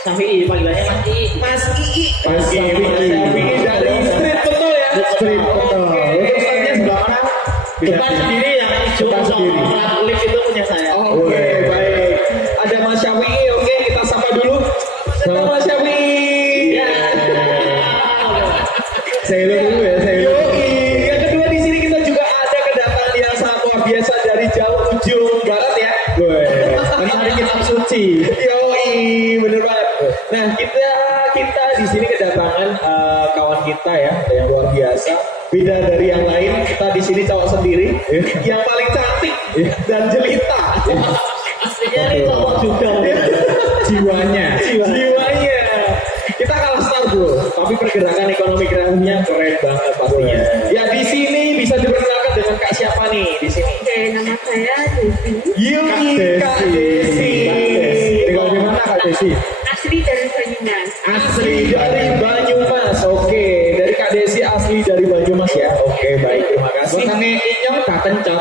Syafi'i, panggilannya Mas Ii. Mas Ii. Mas Syafi'i dari street betul ya. Street betul. Untuk startnya sebelah mana? Depan sendiri yang hijau Depan sendiri. sama lift itu punya saya. Oke, baik. Ada Mas Syafi'i, oke kita sapa dulu. Selamat Mas Syafi'i. Ya. Saya dulu ya, saya dulu. Yoi. Yang kedua di sini kita juga ada kedatangan yang sangat luar biasa dari Jawa ujung barat ya. Gue mencari kitab suci. Yoi, bener banget. Nah, kita di sini kedatangan kawan kita ya, yang luar biasa. Beda dari yang lain, kita di sini cowok sendiri, yang paling cantik dan jelita. Aslinya ini cowok juga. Jiwanya. Jiwanya. Kita kalah star bro, tapi pergerakan ekonomi kreatifnya keren banget pastinya. Ya di sini bisa diperkenalkan dengan Kak siapa nih di sini? Oke, nama saya Desi. Yui, Kak Desi. Tinggal di mana Kak Desi? Asli dari Banyumas. Asli dari Banyumas. Oke, dari Kak Desi asli dari Banyumas ya. Oke, baik, terima kasih. Bukannya inyong gak kencot.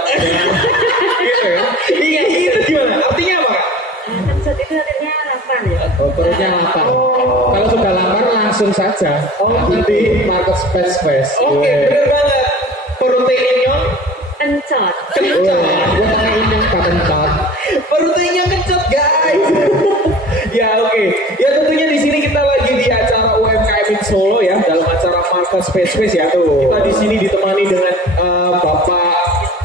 Gitu ya. Iya, itu gimana? Artinya apa, Kak? Kencot itu artinya lapar ya. Oh, perutnya lapar. Kalau sudah lapar langsung saja. Oh, Nanti market space. Oke, bener banget. Proteinnya Kencot. kencot. Bukannya inyong gak kencot. Proteinnya kencot, guys. Ya, oke. Ya tentunya di sini kita lagi di acara UMKM in Solo ya, dalam acara Market Space ya tuh. Kita di sini ditemani dengan Bapak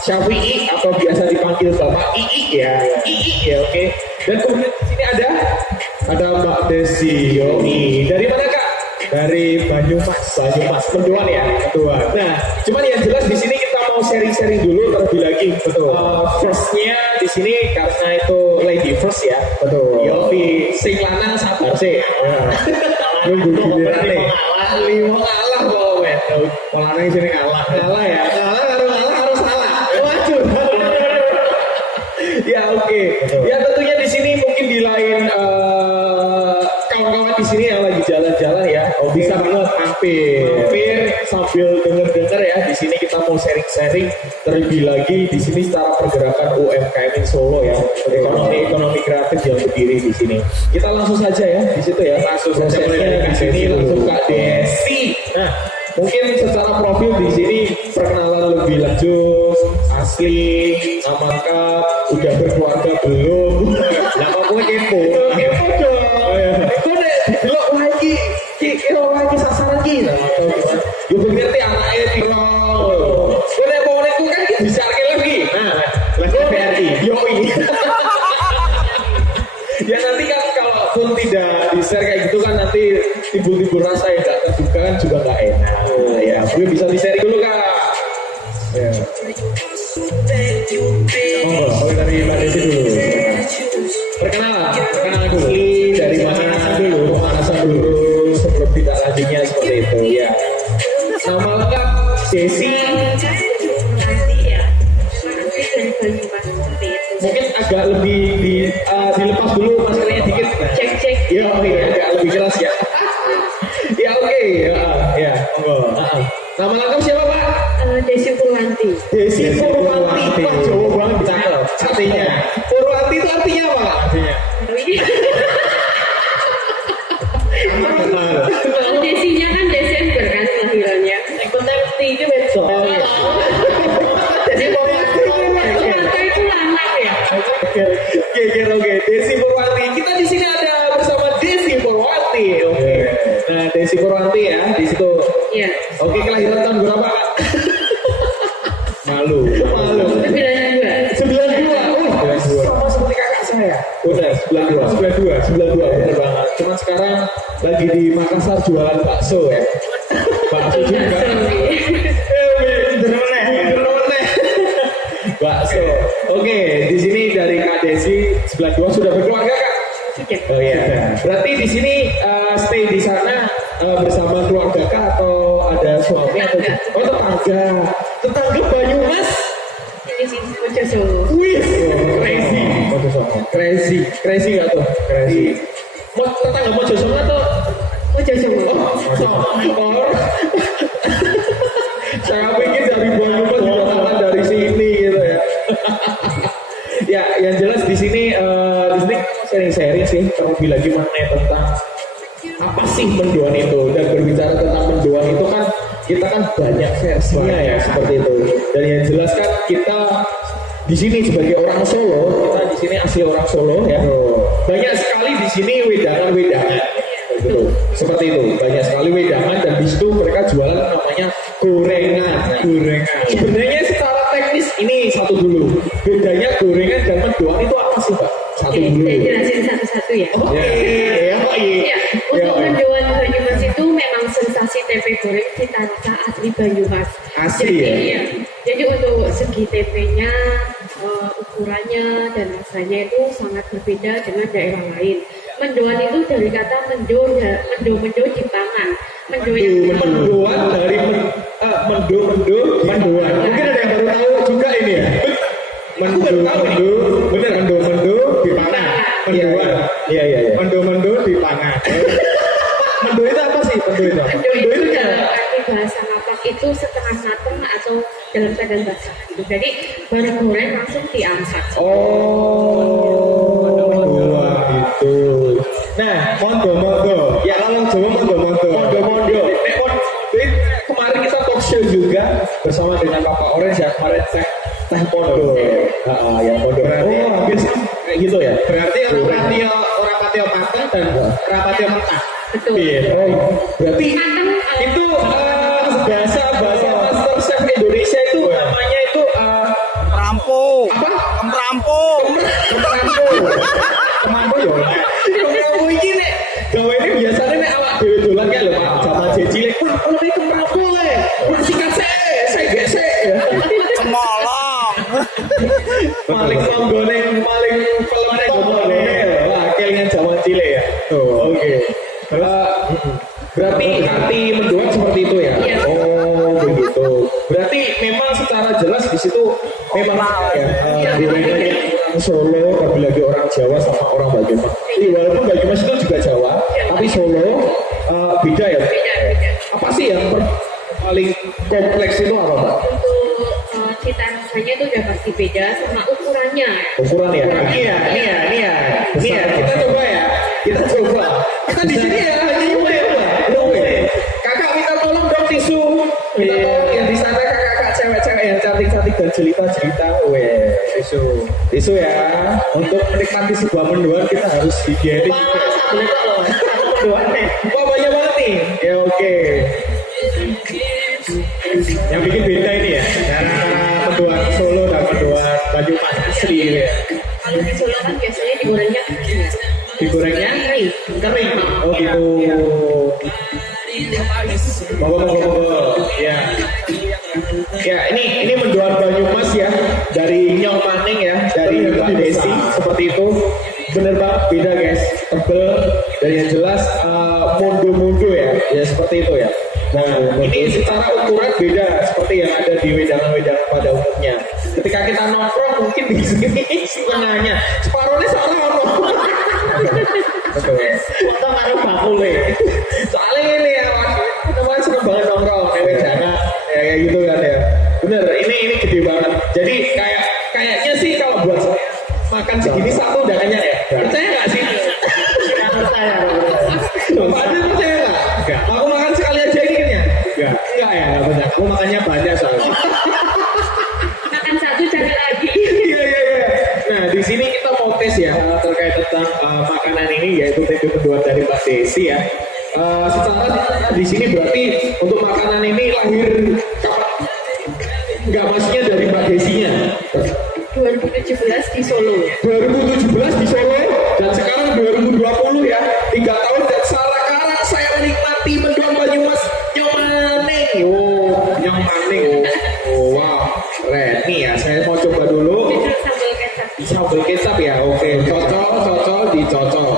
Syafi'i atau biasa dipanggil Bapak Ii ya. Ii ya, oke. Dan kemudian di sini ada Mbak Desi. Yoi. Dari mana, Kak? Dari Banyumas. Penduan ya. Ketua. Nah, cuman yang jelas di sini kita mau sharing-sharing dulu terlebih lagi. Betul. Firstnya di sini karena itu lady first ya. Betul. Yofi, sing lanang sabar sih. Nunggu giliran nih. Lima kalah kok, men. Malah yang sini kalah. Kalah ya. Kalah harus salah. Waduh. Ya oke. Ya tentunya di sini mungkin di lain kawan-kawan di sini yang lagi jalan-jalan ya. Oh, bisa banget mampir sambil denger-denger ya. Di sini kita mau sharing-sharing terlebih lagi di sini secara pergerakan UMKM in Solo ya. Ekonomi kreatif yang berdiri di sini. Kita langsung saja ya di situ ya. Langsung saja Prosesnya di sini langsung Kak Desi. Nah, mungkin secara profil di sini perkenalan lebih lanjut, asli, nama lengkap, udah berkeluarga belum? Lah kok kowe kepo? Kepo dong. Itu deh, delok lagi, lagi sasaran ki. Yo ngerti anake piro. Kowe nek mau niku kan bisa lagi. Nah, Lagi BRI. yoi. Ya nanti kan kalaupun tidak di-share kayak gitu kan nanti timbul-timbul rasa yang gak terduga kan juga gak enak. Ya, gue bisa di-share dulu, Kak. Ya. Oh, dari Mbak Desi dulu. Perkenalan dulu. Dari pemanasan dulu sebelum tidak lanjutnya seperti itu. Ya. Nama lengkap Desi. Nanti ya. Asli dari Banyumas seperti itu. Mungkin agak lebih dilepas dulu maskernya dikit. Cek. Ya, agak lebih keras ya. Ya oke. Ya. Monggo. Nama lengkap siapa, Pak? Desi Purwanti. Desi Purwanti. Wah, Jawa banget cakep. Artinya Purwanti itu artinya apa, Kak? Artinya. Kalau Desinya kan Desember kan kelahirannya. Yang penting tinggi besok. Jadi Purwanti. Purwanti itu lama ya. Oke. Desi Purwanti. Kita di sini ada bersama Desi Purwanti. Oke. Nah, Desi Purwanti ya di situ. Iya. Oke, kelahiran tahun berapa, Kak? Malu. 92. 92. Sama seperti kakak saya. Benar, 92. Benar banget. Cuman sekarang lagi di Makassar jualan bakso ya. Bakso juga. Bakso. Oke, di sini dari Kak Desi 92 sudah berkeluarga, Kak? Sudah. Oh iya. Berarti di sini stay di sana bersama keluarga Kak atau ada suami atau tetangga? Tetangga Banyumas. Ini sih Mojosowo. Wih, crazy nggak tuh? Crazy. Mau tetangga Mojosowo atau? Mojosowo. Oh, saya pikir dari Banyumas juga tangan dari sini gitu ya. Ya, yang jelas di sini sharing-sharing sih sih terlebih lagi mengenai tentang apa sih mendoan itu, dan berbicara tentang mendoan itu kan kita kan banyak versinya ya seperti itu. Dan yang jelas kan kita di sini sebagai orang Solo, kita di sini asli orang Solo ya. Banyak sekali di sini wedangan-wedangan. Gitu. Seperti itu, banyak sekali wedangan, dan di situ mereka jualan namanya gorengan. Sebenarnya secara teknis ini satu dulu. Bedanya gorengan dan mendoan itu apa sih, Pak? Satu Oke, dulu. saya jelasin satu-satu ya. Oke, ya, Ya, untuk mendoan Banyumas itu memang sensasi tempe goreng cita rasa asli Banyumas. Asli jadi, ya? Jadi untuk segi tempenya, ukurannya dan rasanya itu sangat berbeda dengan daerah lain. Mendoan itu dari kata mendo di pangan. Mendoan dari mendo. Mungkin ada yang baru tahu juga ini ya. Mendo bener mendo di pangan. Mendoan. Iya. Mendo di pangan. Mendo itu apa sih? Mendo itu dalam arti bahasa Ngapak itu setengah matang atau dalam keadaan basah. Gitu. Jadi baru goreng langsung diangkat. Mendoan itu. Nah, mondo. Ya kalau Jawa mondo. Kemarin kita talk show juga bersama dengan Bapak Orange ya, kemarin teh mondo. Ya mondo. Hampir sama kayak gitu ya. Berarti orang patio matang dan rapatio mentah. Betul. Berarti itu bahasa Master Chef Indonesia itu namanya itu Rampo. apa? Rampo. Kemampu ya. Kemampu ini nek gawe ini biasanya nek awak dhewe dolan kae lho Pak. Zaman cilik. Wah, kalau ini kemampu le. Wah, sikat saya gesek. Semolong. Paling monggone, paling pelemnek ngomongnya. Wah, kelingan zaman cilik ya. Oke. Berarti arti mendoan seperti itu ya? Iya. Oh, begitu. Berarti memang secara jelas di situ memang ya, bedanya orang Solo, tapi lagi orang Jawa sama orang Banyumas. Walaupun Banyumas itu juga Jawa, tapi Solo beda ya. Beda. Apa sih yang paling kompleks itu apa, Pak? Untuk cita rasanya itu udah pasti beda sama ukurannya. Ukuran ya? Iya. Kita coba ya. Kita di sini ya, Kakak minta tolong dong tisu. Minta tolong yang di sana kakak cewek-cewek yang cantik-cantik dan jelita-jelita. Tisu ya. Untuk menikmati sebuah mendoan kita harus higienik. Wah, banyak banget nih. Ya oke. Yang bikin beda ini ya, cara mendoan Solo dan mendoan Banyumas asli ya. Kalau di Solo kan biasanya digorengnya kering. Digorengnya kering. Oh gitu. Monggo. Ya, ini mendoan Banyumas ya, dari Nyong Maning ya, dari Mbak Desi seperti itu. Bener banget beda guys, tebel dan yang jelas mundo ya seperti itu ya. Nah, ini secara ukuran beda seperti yang ada di wedangan-wedangan pada umumnya. Ketika kita nongkrong mungkin di sini setengahnya, separuhnya salah orang. Foto karo bakule. Soalnya ini ya, teman seneng banget nongkrong kayak wedangan, kayak gitu kan ya. Bener, ini gede banget. Jadi kayaknya sih kalau buat makan segini satu udah kenyang ya. Percaya nggak sih? Nggak percaya. Bapaknya percaya nggak? Nggak. Aku makan sekali aja ini kenyang. Nggak ya, nggak benar. Aku makannya banyak soalnya. Makan satu cari lagi. Iya. Nah, di sini kita mau tes ya terkait tentang makanan ini, yaitu tempe mendoan dari Mbak Desi ya. Secara di sini berarti untuk makanan ini lahir kapan? Enggak, maksudnya dari Mbak Desinya. 2017 di Solo. 2017 di Solo dan sekarang 2020 ya, 3 tahun dan sekarang saya menikmati mendoan Banyumas Nyong Maning. Nyong Maning. Wow, keren nih ya. Saya mau coba dulu sambal kecap ya. Oke, cocok dicocok.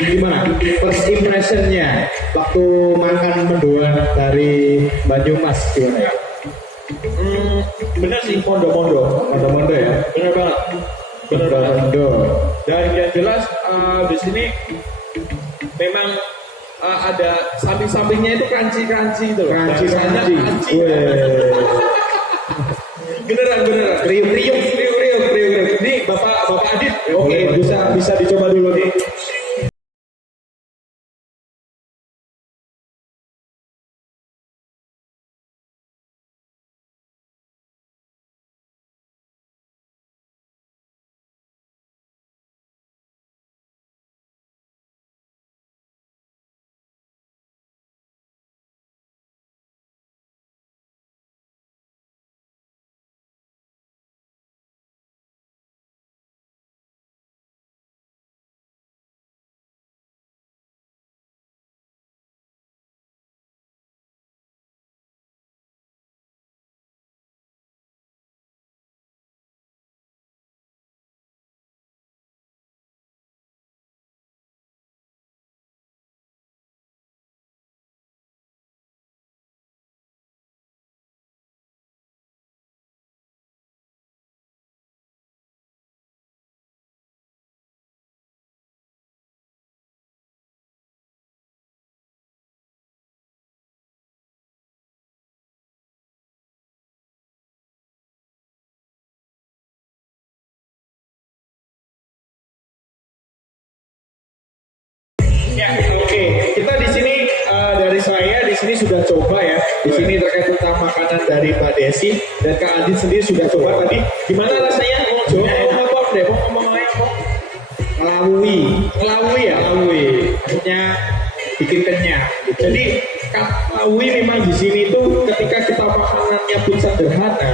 Gimana first impressionnya waktu makan mendoan dari Banyumas gimana ya? Bener sih, mondo-mondo ya. Bener banget. Mondo. Dan yang jelas di sini memang ada samping-sampingnya itu crunchy itu loh. Crunchy. Beneran. Riuk. Ini Bapak Adit. Oke, bisa dicoba dulu nih. Ya, oke. Kita di sini dari saya di sini sudah coba ya. Di sini terkait tentang makanan dari Mbak Desi dan Kak Adit sendiri sudah coba tadi. Gimana rasanya? Ngomong deh, ngomong apa? Ngelawui ya? Maksudnya bikin kenyang. Jadi Lawi memang di sini tuh ketika kita makanannya pun sederhana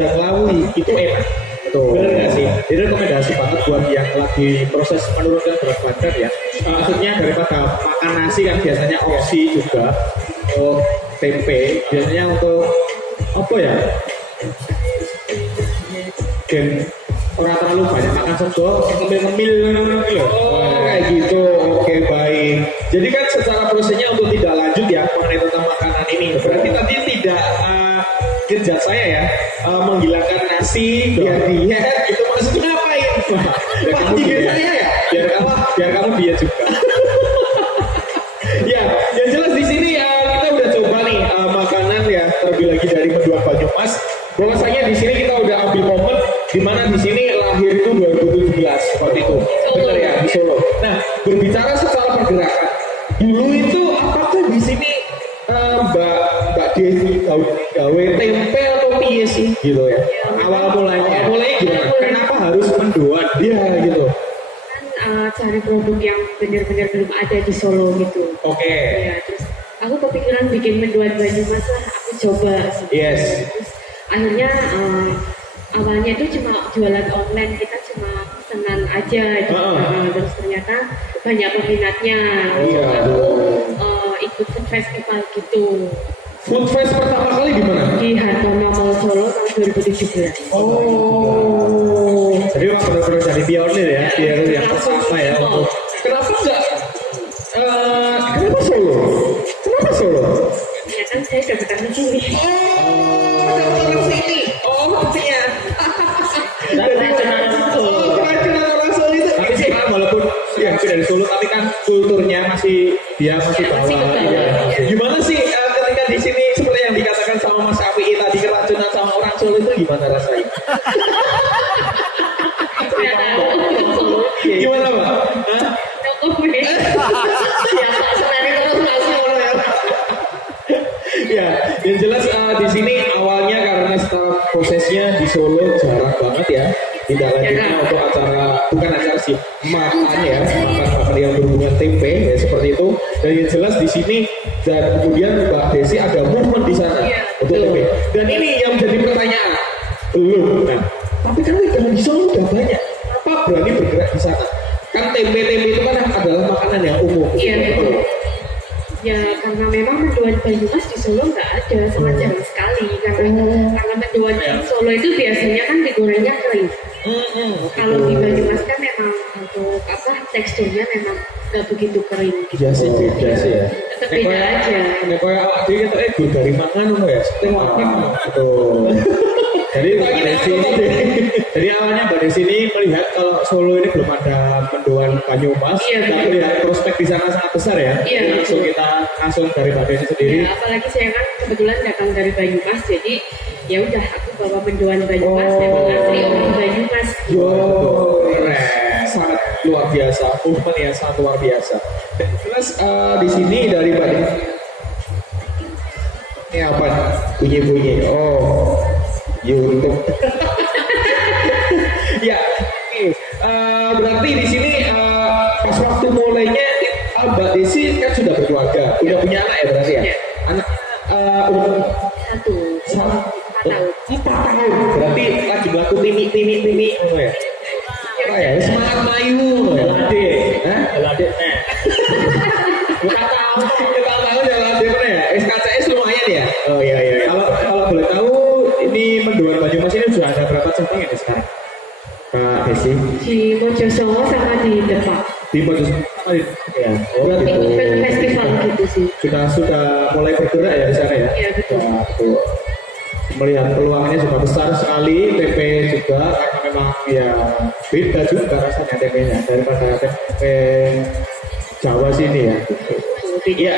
dan Lawi itu enak. Betul. Bener nggak sih? Ini rekomendasi banget buat yang lagi proses menurunkan berat badan ya. Maksudnya daripada makan nasi kan biasanya opsi juga tempe. Biasanya untuk apa ya? Orang terlalu banyak makan sego, ngemil gitu. Oh, kayak gitu. Oke, baik. Jadi kan secara prosesnya untuk tidak lanjut ya mengenai tentang makanan ini. Berarti tadi tidak kerja saya ya menghilangkan nasi biar diet gitu. Maksudnya ngapain? Wah, diet saya ya? Biar kamu diet juga. Ya, yang jelas di sini kita udah coba nih makanan ya terlebih lagi dari Mendoan Banyumas. Bahwasanya di sini kita udah ambil momen di mana di sini lahir itu 2017 seperti itu. Benar ya, di Solo. Nah, berbicara secara pergerakan, dulu itu apakah di sini Mbak Desi gawe tempe atau piye sih gitu ya? Awal mulanya gimana? Kenapa harus mendoan? Iya gitu. Cari produk yang benar-benar belum ada di Solo gitu. Oke. Ya, terus aku kepikiran bikin mendoan Banyumas lah, aku coba. Yes. Terus akhirnya awalnya itu cuma jualan online, kita cuma senang aja gitu. Terus ternyata banyak peminatnya. Iya. Aku ikut food festival gitu. Food fest pertama kali di mana? Di Hartono Mall Solo tahun 2017. Oh. Jadi memang benar-benar jadi pionir ya, pionir yang pertama ya. Kenapa enggak? Kenapa Solo? Kenapa Solo? Ya kan saya dapat di sini. Orang sini. Oh, maksudnya. Keracunan orang Solo itu. Tapi sih walaupun ya dari Solo tapi kan kulturnya masih bawa. Iya. Gimana sih ketika di sini seperti yang dikatakan sama Mas Afi tadi keracunan sama orang Solo itu gimana rasanya? Nggak tahu. Gimana Pak? Hah? Cukup nih. Ya Pak, senang terus Pak Solo ya. Ya, yang jelas di sini awalnya karena setelah prosesnya di Solo jarang banget ya. Tidak lanjutnya untuk acara, bukan acara sih, makan ya, makan yang berhubungan tempe ya seperti itu. Dan yang jelas di sini dan kemudian Mbak Desi ada movement di sana untuk tempe. Dan ini yang menjadi pertanyaan, belum. Nah, tapi kan kalau di Solo udah banyak, apa berani bergerak di sana? Kan tempe-tempe itu kan adalah makanan yang umum. Iya betul. Ya karena memang mendoan Banyumas di Solo nggak ada, sangat jarang sekali. Karena mendoan di Solo itu biasanya kan digorengnya kering. Kalau di Banyumas kan memang untuk teksturnya memang nggak begitu kering gitu. Iya sih, beda sih ya. Tetap beda aja. Nek koyo awak dhewe ketok gur dari mangan ngono ya. Setengah betul. Jadi Mbak Desi jadi awalnya Mbak Desi ini melihat kalau Solo ini belum ada mendoan Banyumas, Iya, dan betul. melihat prospek di sana sangat besar ya. Iya, Jadi langsung betul. kita langsung dari Mbak Desi sendiri. Ya, apalagi saya kan kebetulan datang dari Banyumas, jadi ya udah aku bawa mendoan Banyumas, memang asli orang Banyumas. Yo, keren. Sangat luar biasa. Movement yang sangat luar biasa. Terus di sini dari Mbak Desi. Ini apa? Bunyi-bunyi. Oh, YouTube. Ya, oke. Berarti di sini pas waktu mulainya Mbak Desi kan sudah berkeluarga, udah punya anak ya berarti ya? Iya. Anak umur Satu, 4 tahun. 4 tahun. Berarti lagi melakukan timi, oh ya? Apa ya? Semangat Melayu, oh ya? Lade, Hah? lade, nah. Bukan tahu jalan lade mana ya? SKCS lumayan ya? Oh iya. Kalau boleh tahu ini mendoan Banyumas ini sudah ada berapa cabang ini sekarang? Kak Desi Di Mojosongo sama di Depak. di Pojok ya. Oh, Berarti gitu. Ikut festival gitu sih. Sudah mulai bergerak ya di sana ya. Iya, betul. Wah, betul. Melihat peluangnya sudah besar sekali, TP juga karena memang ya beda juga rasanya TP-nya daripada TP Jawa sini ya. Iya.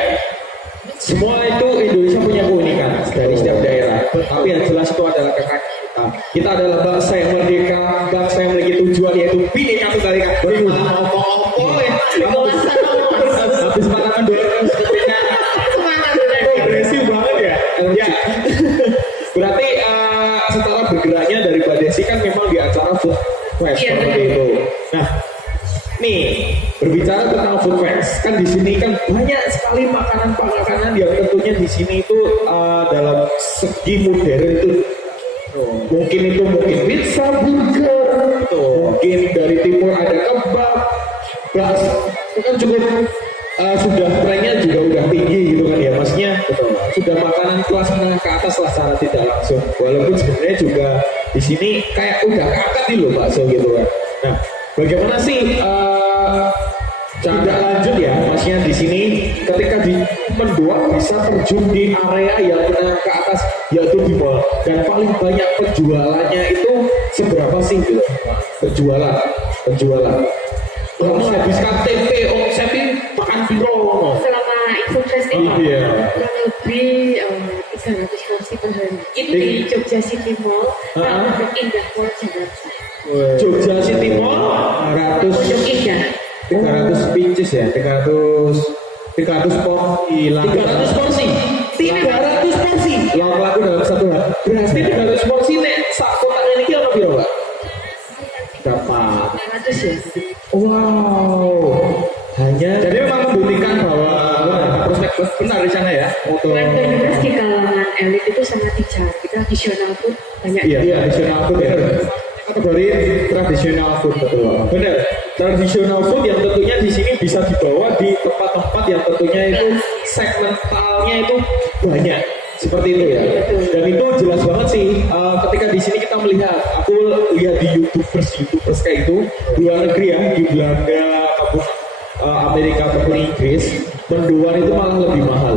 Semua itu Indonesia punya keunikan dari setiap daerah. Tapi yang jelas itu adalah kekayaan kita. Kita adalah bangsa yang merdeka, bangsa yang memiliki tujuan yaitu Bhinneka Tunggal Ika. Ngomong-ngomong ya. Habis makan mendoan sepertinya agresif banget ya. Ya. Berarti setelah bergeraknya dari Mbak Desi kan memang di acara Food Fest Iya, seperti betul. itu. Nah, nih berbicara tentang Food Fest, kan di sini kan banyak sekali makanan-makanan yang tentunya di sini itu dalam segi modern itu mungkin pizza, burger, mungkin dari timur ada kebab, bakso, itu kan cukup sudah trennya juga udah tinggi gitu kan ya, maksudnya sudah makanan kelas menengah ke atas lah secara tidak langsung, walaupun sebenarnya juga di sini kayak udah kakak nih loh bakso gitu kan. Nah, bagaimana sih tidak lanjut ya, maksudnya di sini ketika di mendoan bisa terjun di area yang menengah ke atas yaitu di mall, dan paling banyak penjualannya itu seberapa sih gitu? Penjualan. Kalau menghabiskan tempe omsetnya makan piro? Selama Food Festival Iya. kurang lebih 300 porsi per hari. Itu di Jogja City Mall, Pondok Indah Mall Jakarta. Jogja City Mall 100 Pondok Indah. 300 pinches ya, 300 porsi. 300 porsi. 300 porsi. Laku dalam satu hari. Berarti 300 porsi nek sak kotak ini ki ono piro, Pak? Berapa? 400 ya. Wow. Jadi memang membuktikan bahwa prospek benar di sana ya untuk Kan Banyumas di kalangan elit itu sangat dicari. Tradisional pun banyak. Iya, tradisional food ya. kategori tradisional food, betul. Benar. Tradisional food yang tentunya di sini bisa dibawa di tempat-tempat yang tentunya itu segmentalnya itu banyak. Seperti itu ya. Dan itu jelas banget sih ketika di sini kita melihat, aku lihat di YouTubers kayak itu luar negeri ya, di Belanda ataupun Amerika ataupun Inggris, mendoan itu malah lebih mahal.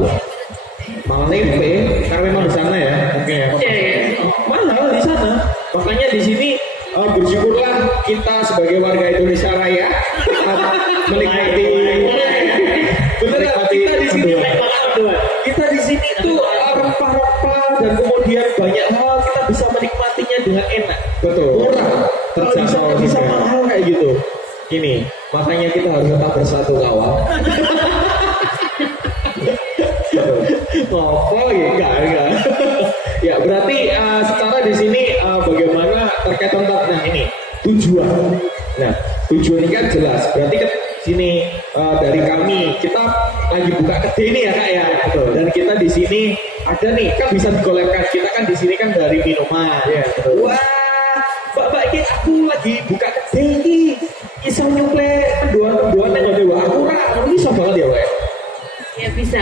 Malah tempe karena memang di sana ya. Oke. Mahal di sana. Makanya di sini bersyukurlah kita sebagai warga Indonesia Raya menikmati. Bener nggak? Kita di sini kita di sini tuh rempah-rempah dan kemudian banyak hal kita bisa menikmatinya dengan enak. Betul. Murah. Terjangkau bisa mahal kayak gitu. Ini makanya kita harus tetap bersatu kawan. Oh ya enggak. Ya berarti secara di sini bagaimana terkait tentang ini tujuan. Nah tujuan ini kan jelas. Berarti ke sini dari kami kita lagi buka kedai ini ya kak ya. Betul. Dan kita di sini ada nih kan bisa digolebkan. Kita kan di sini kan dari minuman. Ya, betul. Wah mbak ini aku lagi buka kedai ini. Bisa nyuplai mendoan yang gak dewa. Aku ini bisa banget ya Wak. Ya bisa.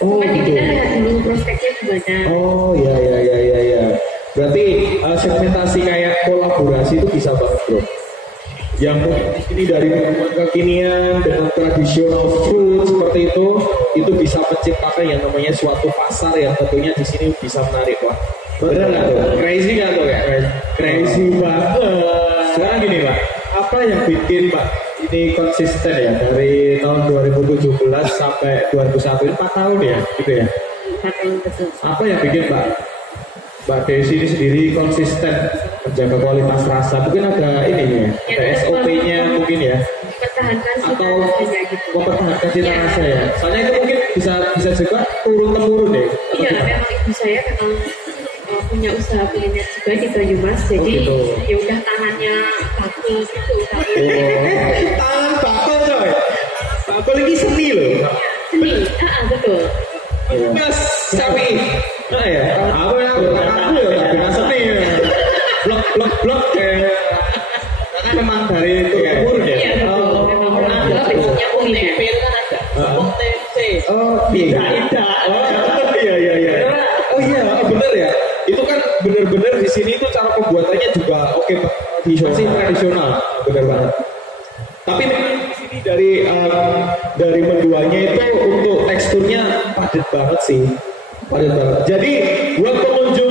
Oh, Cuma gitu. kita lihat dulu prospeknya gimana. Oh ya. Berarti segmentasi kayak kolaborasi itu bisa banget bro. yang mungkin di sini dari minuman kekinian dengan tradisional food seperti itu bisa menciptakan yang namanya suatu pasar yang tentunya di sini bisa menarik, Pak. Benar nggak tuh? Crazy nggak tuh ya? Crazy banget. Sekarang gini, Pak, apa yang bikin Pak ini konsisten ya dari tahun 2017 sampai 2001 ini 4 tahun ya, gitu ya? 4 tahun betul. Apa yang bikin Mbak Desi ini sendiri konsisten menjaga kualitas rasa? Mungkin ada ini ya, ada SOP-nya mungkin ya, Pertahankan cita atau rasanya gitu. mempertahankan cita Ya. rasa ya. Soalnya itu mungkin bisa juga turun temurun deh. Iya, memang ibu saya memang punya usaha kuliner juga di Banyumas, jadi gitu. ya udah tangannya bakul gitu. Tapi Tangan bakal coy. Bakal ini seni loh. seni, betul. Mas Sapi. Nah ya, apa ya? Aku ya tidak seni. Blok kayak kan memang dari itu temurun ya. Iya betul, memang ada basicnya kuliner. Tempe itu kan ada. Sepuluh tempe. Oh, tidak. Iya. Oh iya, benar ya. Itu kan benar-benar di sini itu cara pembuatannya juga oke, Pak. Masih tradisional, benar banget. Tapi memang di sini dari menduanya itu untuk teksturnya padat banget sih, padat banget. Jadi buat pengunjung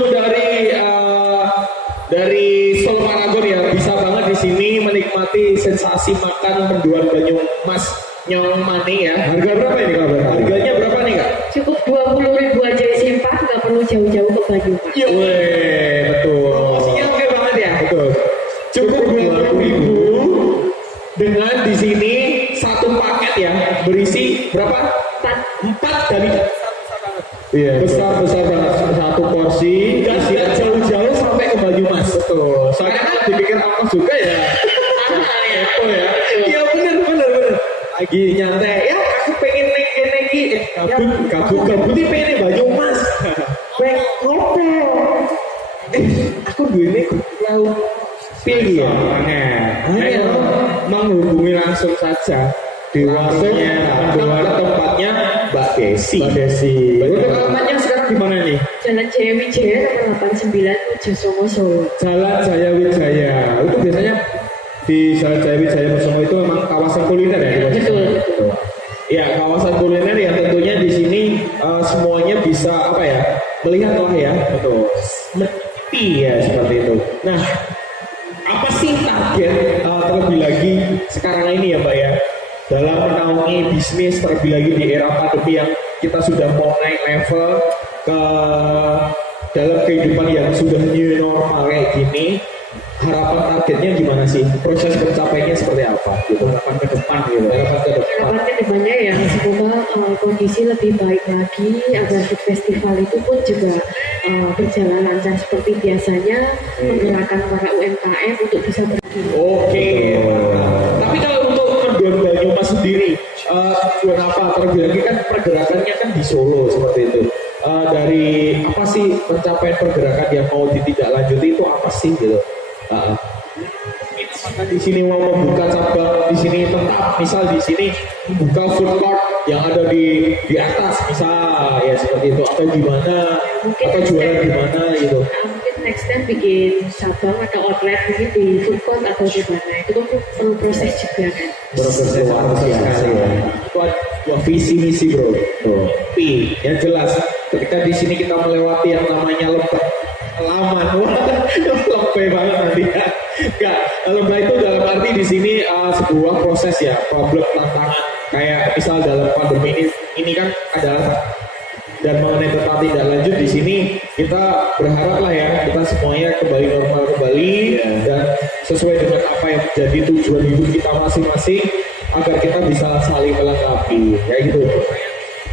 dari Solo Paragon ya bisa banget di sini menikmati sensasi makan menduan Banyumas Nyong Maning ya. Harga berapa ini Kak? Harganya berapa nih Kak? Cukup 20.000 aja simpan, nggak perlu jauh-jauh ke Banyumas. Weh, betul. Promosinya oke banget ya. Betul. Cukup 20.000 dengan di sini satu paket ya berisi berapa? 4 dari iya, besar banget satu porsi dan tidak jauh-jauh sampai ke Banyumas. Betul. Soalnya kan dipikir apa juga ya. Itu ya. Iya benar. Lagi nyantai ya, aku pengen gabut ini pengen Banyumas. Pengen ngopo. Aku duwe laut pilih ya. Ayo menghubungi langsung saja di warungnya ke tempatnya Mbak Desi. Untuk alamatnya sekarang di mana nih? Jalan Jaya Wijaya nomor 89 Mojosongo Solo. Jalan Jaya Wijaya. Itu biasanya di Jalan Jaya Wijaya Mojosongo itu memang kawasan kuliner ya? Betul. Ya, kawasan kuliner yang tentunya di sini semuanya bisa apa ya? Melihat lah ya. Betul. Mencicipi ya seperti itu. Nah, apa sih target terlebih lagi sekarang ini ya Mbak ya? Dalam menaungi bisnis terlebih lagi di era pandemi yang kita sudah mau naik level ke dalam kehidupan yang sudah new normal kayak gini, harapan targetnya gimana sih? Proses pencapaiannya seperti apa? Gitu, harapan ke depan gitu. Harapan ke depannya ya semoga kondisi lebih baik lagi agar food festival itu pun juga berjalan lancar seperti biasanya, menggerakkan para UMKM untuk bisa berdiri. Oke. Tapi kalau untuk menjual Banyumas sendiri, tujuan apa? Terlebih lagi kan pergerakannya kan di Solo seperti itu. Dari apa sih pencapaian pergerakan yang mau ditindaklanjuti itu apa sih gitu? Apakah di sini mau membuka cabang di sini tetap, misal di sini buka food court yang ada di atas, misal ya seperti itu, atau gimana? Mungkin Atau jualan di mana gitu? Mungkin next time bikin cabang atau outlet mungkin di food court atau di mana, itu kan perlu proses juga kan. Proses luar biasa ya. Itu ada visi misi bro. Tapi yang jelas ketika di sini kita melewati yang namanya lembah Laman, lebay banget nanti ya. Enggak, lembah itu dalam arti di sini sebuah proses ya, problem tantangan. Kayak misal dalam pandemi ini kan adalah dan mengenai tempat tidak lanjut di sini kita berharap lah ya kita semuanya kembali normal kembali dan sesuai dengan apa yang menjadi tujuan hidup kita masing-masing agar kita bisa saling melengkapi kayak gitu.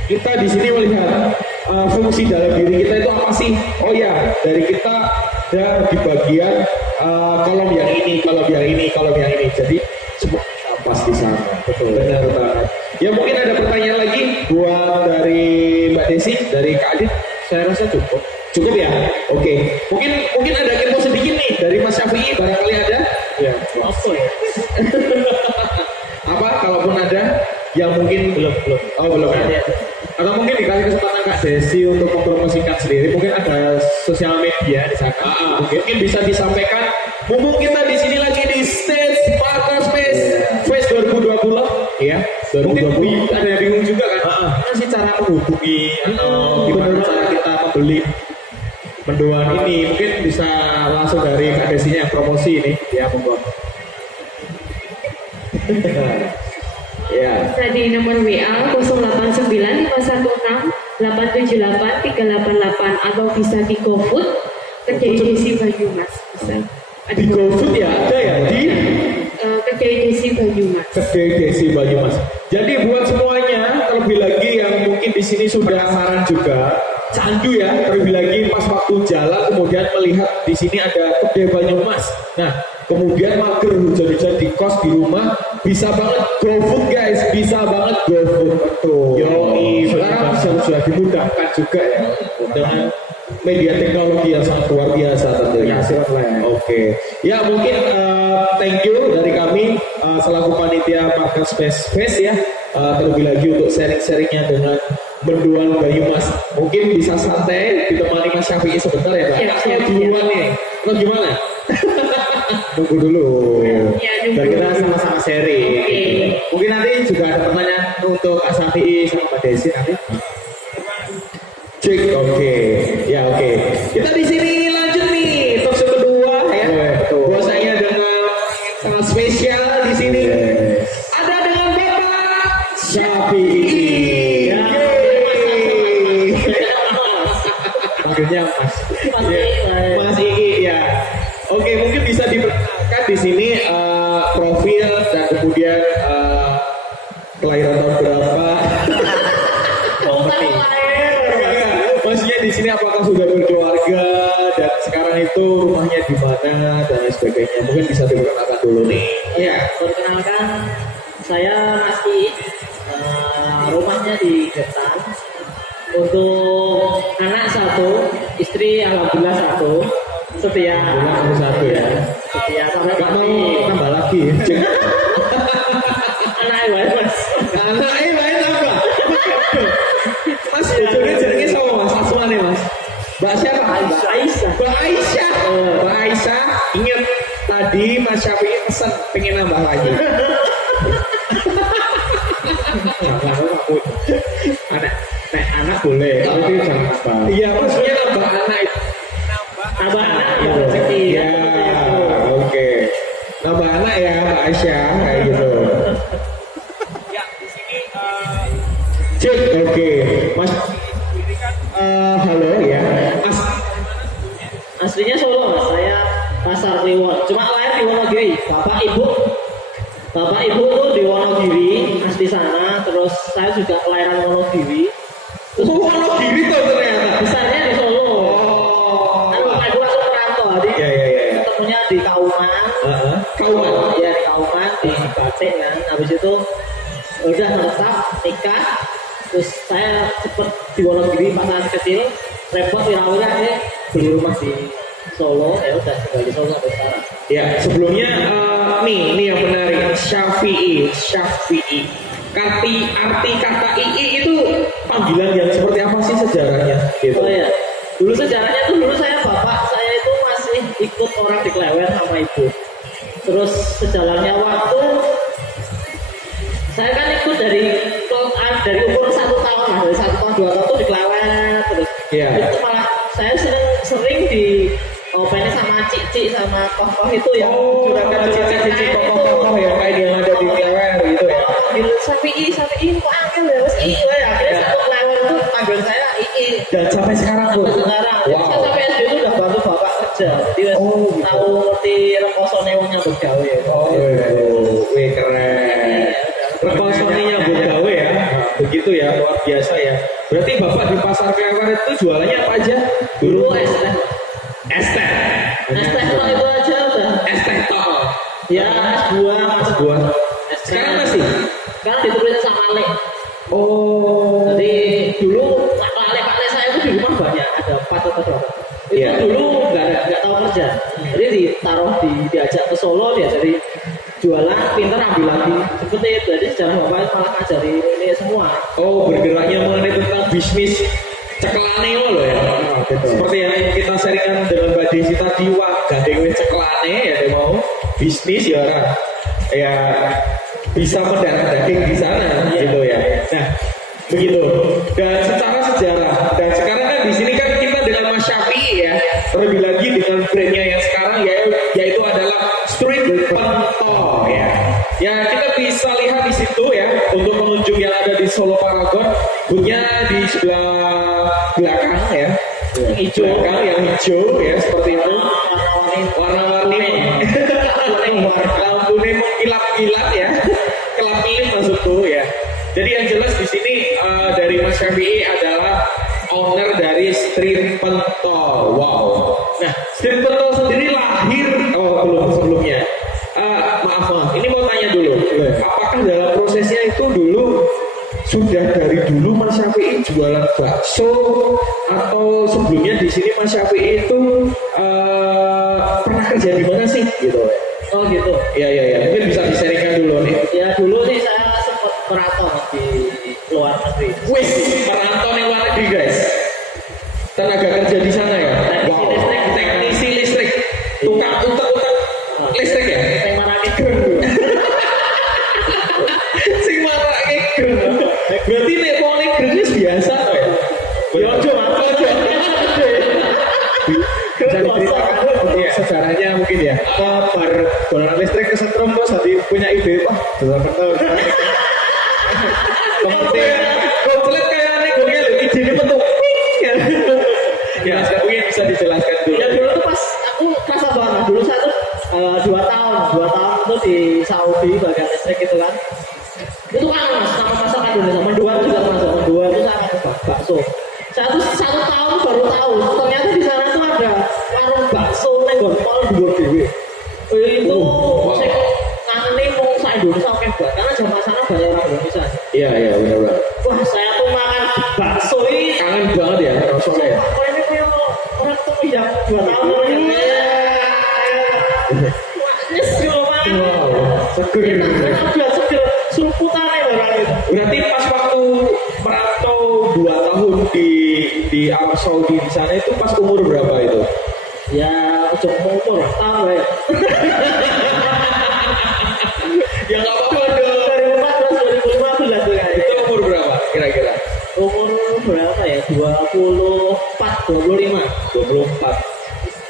Kita di sini melihat fungsi dalam diri kita itu apa sih? Oh ya, dari kita ada di bagian kolom yang ini. Jadi semua pas di sana. Betul. Benar banget. Ya mungkin ada pertanyaan lagi buat dari Mbak Desi, dari Kak Adit. Saya rasa cukup. Cukup ya? Oke. Mungkin ada info sedikit nih dari Mas Syafi'i, barangkali ada? Ya. Apa ya? Apa? Kalaupun ada, yang mungkin belum. Oh belum ada. Atau mungkin dikasih kesempatan Kak Desi untuk mempromosikan sendiri. Mungkin ada sosial media di sana. Mungkin bisa disampaikan. Mumpung kita di sini lagi di stage Makas Space 2020. Iya, Mungkin 2020. ada yang bingung juga kan? Gimana sih cara menghubungi atau gimana cara kita membeli mendoan ini? Mungkin bisa langsung dari Kak Desinya yang promosi ini. Ya, monggo. Ya. Bisa di nomor WA 089516878388 atau bisa di GoFood Kedai Desi Banyumas. Bisa. Di GoFood ya ada ya di Kedai Desi Banyumas. Kedai Desi Banyumas. Jadi buat semuanya, terlebih lagi yang mungkin di sini sudah saran juga, candu ya, terlebih lagi pas waktu jalan kemudian melihat di sini ada Kedai Banyumas. Nah, kemudian mager hujan-hujan di kos di rumah, bisa banget GoFood guys, bisa banget GoFood. Betul. Yoi, sekarang sudah dimudahkan juga ya dengan media teknologi yang sangat luar biasa tentunya. Oke. Ya mungkin thank you dari kami selaku panitia Makas Space ya. Terlebih lagi untuk sharing-sharingnya dengan mendoan Banyumas. Mungkin bisa santai ditemani Mas Syafi'i sebentar ya Pak. Siap. Duluan nih. Atau gimana? Tunggu dulu. Ya, nunggu. Biar kita sama-sama sharing. Oke. Mungkin nanti juga ada pertanyaan untuk Kak Syafi'i sama Pak Desi nanti. Cek, oke. Ya, oke. Kita di sini lanjut nih talkshow kedua ya. Buat saya dengan sangat spesial di sini. Ada dengan Bapak Syafi'i. Panggilnya Mas. Mas Iki ya. Oke, mungkin bisa diperkenalkan di sini profil dan kemudian kelahiran tahun berapa. Maksudnya di sini apakah sudah berkeluarga dan sekarang itu rumahnya di mana dan lain sebagainya. Mungkin bisa diperkenalkan dulu nih. Ya, perkenalkan saya Mas Ki, rumahnya di Getan. Untuk anak satu, istri alhamdulillah satu, setia. Alhamdulillah satu ya. Setia sampai Gak mau mati. tambah lagi. Anaknya wae Mas. Anaknya lain apa? Mas, jenenge sama Mas, asmane Mas. Mbak siapa? Mbak Aisyah. Mbak Aisyah. Mbak Aisyah, ingat tadi Mas Syafi'i pesan pengen nambah lagi. Anak boleh, tapi jangan nambah. Iya, maksudnya nambah anak itu. Nambah anak ya Oh, rezeki. ya, oke. Nambah anak ya Mbak Aisyah, kayak gitu. Cek, oke. Mas, halo ya. Mas, Aslinya Solo Mas, saya Pasar Kliwon. Cuma lahir di Wonogiri. Bapak ibu tuh di Wonogiri, asli sana. Terus saya juga kelahiran Wonogiri. Terus Wonogiri tuh ternyata. besarnya di Solo. Kan bapak ibu langsung merantau. Jadi Ya. ketemunya di Kauman. Kauman. Ya di Kauman di Batik kan. Habis itu udah menetap nikah. Terus saya cepet di Wonogiri pasangan kecil. Repot wira-wira nih beli rumah di Solo. Ya udah tinggal di Solo sampai sekarang. Ya, sebelumnya nih yang menarik Syafi'i. Arti kata II itu panggilan yang seperti apa sih sejarahnya? Gitu. Oh ya, dulu sejarahnya tuh bapak saya itu masih ikut orang di Klewer sama ibu. Terus sejalannya waktu, saya kan ikut dari umur 1 tahun lah, dari 1 tahun 2 tahun tuh di Klewer terus. Iya. Itu malah saya sering di pengen sama Cici sama Kokoh itu yang Juragan cici kokoh ya kayak yang ada di Klewer gitu ya. panggil Syafi'i kok angel ya mas wae akhirnya satu Klewer tuh panggil saya Ii. Dan sampai sekarang tuh. Sekarang jadi saya sampai SD itu udah bantu bapak kerja jadi Gitu. tahu ngerti rekosone wong nyambut gawe. Wih keren. Rekonsoninya gawe ya. Begitu ya, luar biasa ya. Berarti Bapak di pasar Klewer itu jualannya apa aja? Dulu es teh tok itu aja udah Es teh tok. ya es buah mas Buah. es Sekarang masih? sekarang ditulisnya sama Ale. Oh. Jadi dulu Ale saya itu di rumah banyak ada 4 atau 2. Itu Iya. dulu nggak tahu kerja. Jadi diajak ke Solo dia jadi jualan pintar ambil lagi seperti itu. Jadi sejarah bapak malah ngajari ini semua. Oh, bergeraknya mengenai tentang bisnis cekelane loh ya. betul. Seperti yang kita sharingkan dengan Mbak Desi tadi, wah gandeng wis cekelane ya dia mau bisnis ya orang. Ya bisa mendarah daging di sana gitu ya. Nah, begitu. Dan secara sejarah dan sekarang kan di sini kan kita dengan Mas Syafi'i ya. Terlebih lagi dengan brandnya yang sekarang yaitu adalah Street Pentol ya. Ya kita bisa lihat di situ ya untuk pengunjung yang ada di Solo Paragon punya di sebelah belakang ya. Hijau kan yang hijau ya seperti itu. Warna-warni lampunya mengkilap-kilap ya. Kelap-kelip maksudku ya. Jadi yang jelas di sini dari Mas Syafi'i adalah owner dari Street Pentol. Wow. Nah, Street Pentol sendiri lahir belum sebelumnya. Maaf, ini mau tanya dulu. Apakah dalam prosesnya itu dulu sudah dari dulu Mas Syafi'i jualan bakso atau sebelumnya di sini Mas Syafi'i itu pernah kerja di mana sih gitu? Oh gitu. Ya. Mungkin bisa di-sharingkan dulu nih. Ya dulu sih saya sempat merantau di luar negeri. Wih, merantau di luar negeri guys. Tenaga kerja di sana ya. Wow. Teknisi listrik. Tukang utak-utak listrik ya. Saya marake gerung. Sing marake gerung. Berarti nek wong nek gerung wis biasa to ya. Ya ojo mas. Bisa diceritakan untuk sejarahnya mungkin ya. Kabar dolanan listrik kesetrum terus tadi punya ide, wah dolar pentol. Kemudian komplit kayak aneh gue lho ide ini bentuk ya mungkin bisa dijelaskan dulu. Ya dulu tuh pas aku kerasa banget. Dulu saya tuh 2 tahun itu di Saudi bagian listrik gitu kan. Itu kan mas sama masakan Indonesia. Menduan juga masuk. Menduan itu saya makan bakso. Saya tuh 1 tahun baru tahu ternyata di sana tuh ada warung bakso nenggon pol dua dewe. Itu saya nganteni mau sa Indonesia oke banget karena zaman sana banyak orang Indonesia. Iya benar. Wah saya tuh makan bakso ini Kangen banget ya rasanya. kok ini kayak orang tuh yang 2 tahun ini. Yes, gue makan. Seger. Udah seger, sumputannya orang itu. Berarti pas waktu merantau 2 tahun di Arab Saudi di sana itu pas umur berapa itu? Ya, ojo umur tahu ya. Ya nggak apa-apa dong. 2014 2015 tuh ya. Itu umur berapa kira-kira? Umur berapa ya? 24, 25.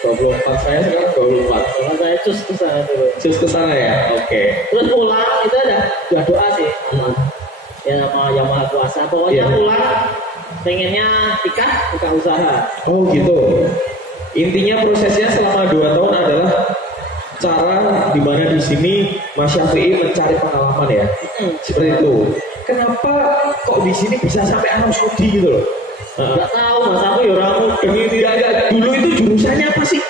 24 saya sekarang 24. Kalau saya cus ke sana dulu. Terus ke sana ya? Oke. Terus pulang itu ada doa sih. Ya sama yang maha kuasa. Pokoknya Iya. pulang pengennya nikah, buka usaha. Oh gitu. Intinya prosesnya selama 2 tahun adalah cara dimana di sini Mas Syafi'i mencari pengalaman ya. Seperti itu. Kenapa kok di sini bisa sampai Arab Saudi gitu loh? Enggak tahu mas, aku ya orang mudeng ini. Tidak. Dulu itu jurusannya apa sih?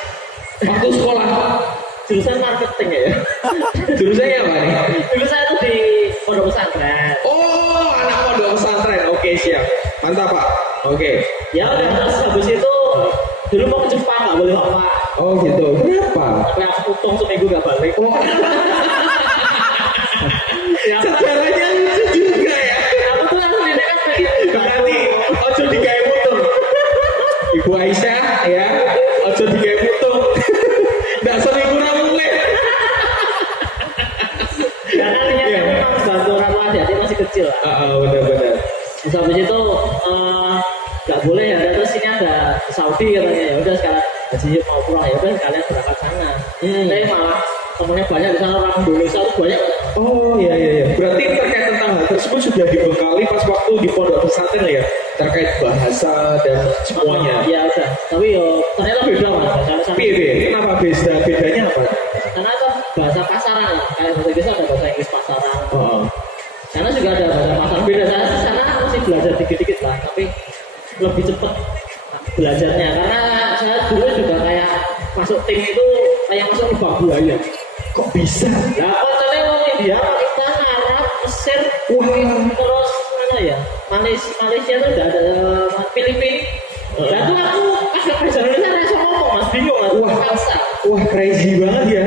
Waktu sekolah. Jurusan marketing ya. Jurusannya apa nih? Dulu saya tuh di pondok pesantren. Oh, anak pondok pesantren. Oke, siap. Mantap, Pak. Oke. Ya udah terus habis itu dulu mau ke Jepang nggak boleh bapak. Oh, gitu. Kenapa? Sampai aku putung seminggu nggak balik. Oh, Ya, sejarahnya lucu juga ya. aku tuh langsung dinekat kayak gitu. Berarti ojo digawe mutung. Ibu Aisyah ya, ojo digawe mutung. Nggak seminggu ra mulai. Ya kan niatnya memang bantu orang tua jadi masih kecil lah. Benar-benar. Terus habis itu nggak boleh ya. Terus ini ada Saudi katanya ya udah sekarang haji mau pulang ya udah kalian berangkat sana. Tapi malah temennya banyak di sana orang Indonesia tuh banyak. Oh iya. Berarti terkait tentang hal tersebut sudah dibekali pas waktu di pondok pesantren ya, terkait bahasa dan semuanya. Ya udah. Tapi yo ternyata beda mas. Bahasa sana. Kenapa bedanya apa? Karena itu bahasa pasaran lah. Kayak bahasa Inggris ada bahasa Inggris pasaran. Oh. Sana juga ada bahasa pasaran. Beda sana masih belajar dikit-dikit lah. Tapi lebih cepat belajarnya. Karena saya dulu juga kayak masuk tim itu kayak masuk di buaya. Kok bisa? Lah kok tadi orang India, Pakistan, Arab, Mesir, terus mana ya? Malaysia tuh udah ada Filipina. Dan tuh aku pas bahasa Indonesia saya ngomong mas bingung mas. Wah crazy banget ya.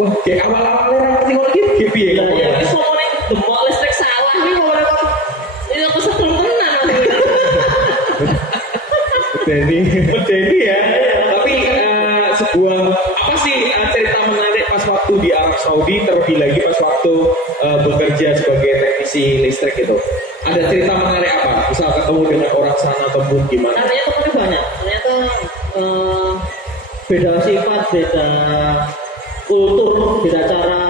Wah kayak awal-awalnya orang ngerti ngomong gitu piye Ya ngomongnya. ini ngomongin demok listrik salah nih ngomongin ini aku sebelum tenang. Denny ya. Tapi sebuah apa sih cerita menarik pas waktu di Arab Saudi, terlebih lagi pas waktu bekerja sebagai teknisi listrik itu? Ada cerita menarik apa? Misal ketemu dengan orang sana ataupun gimana? Ternyata temennya banyak. Ternyata beda sifat, beda kultur, beda cara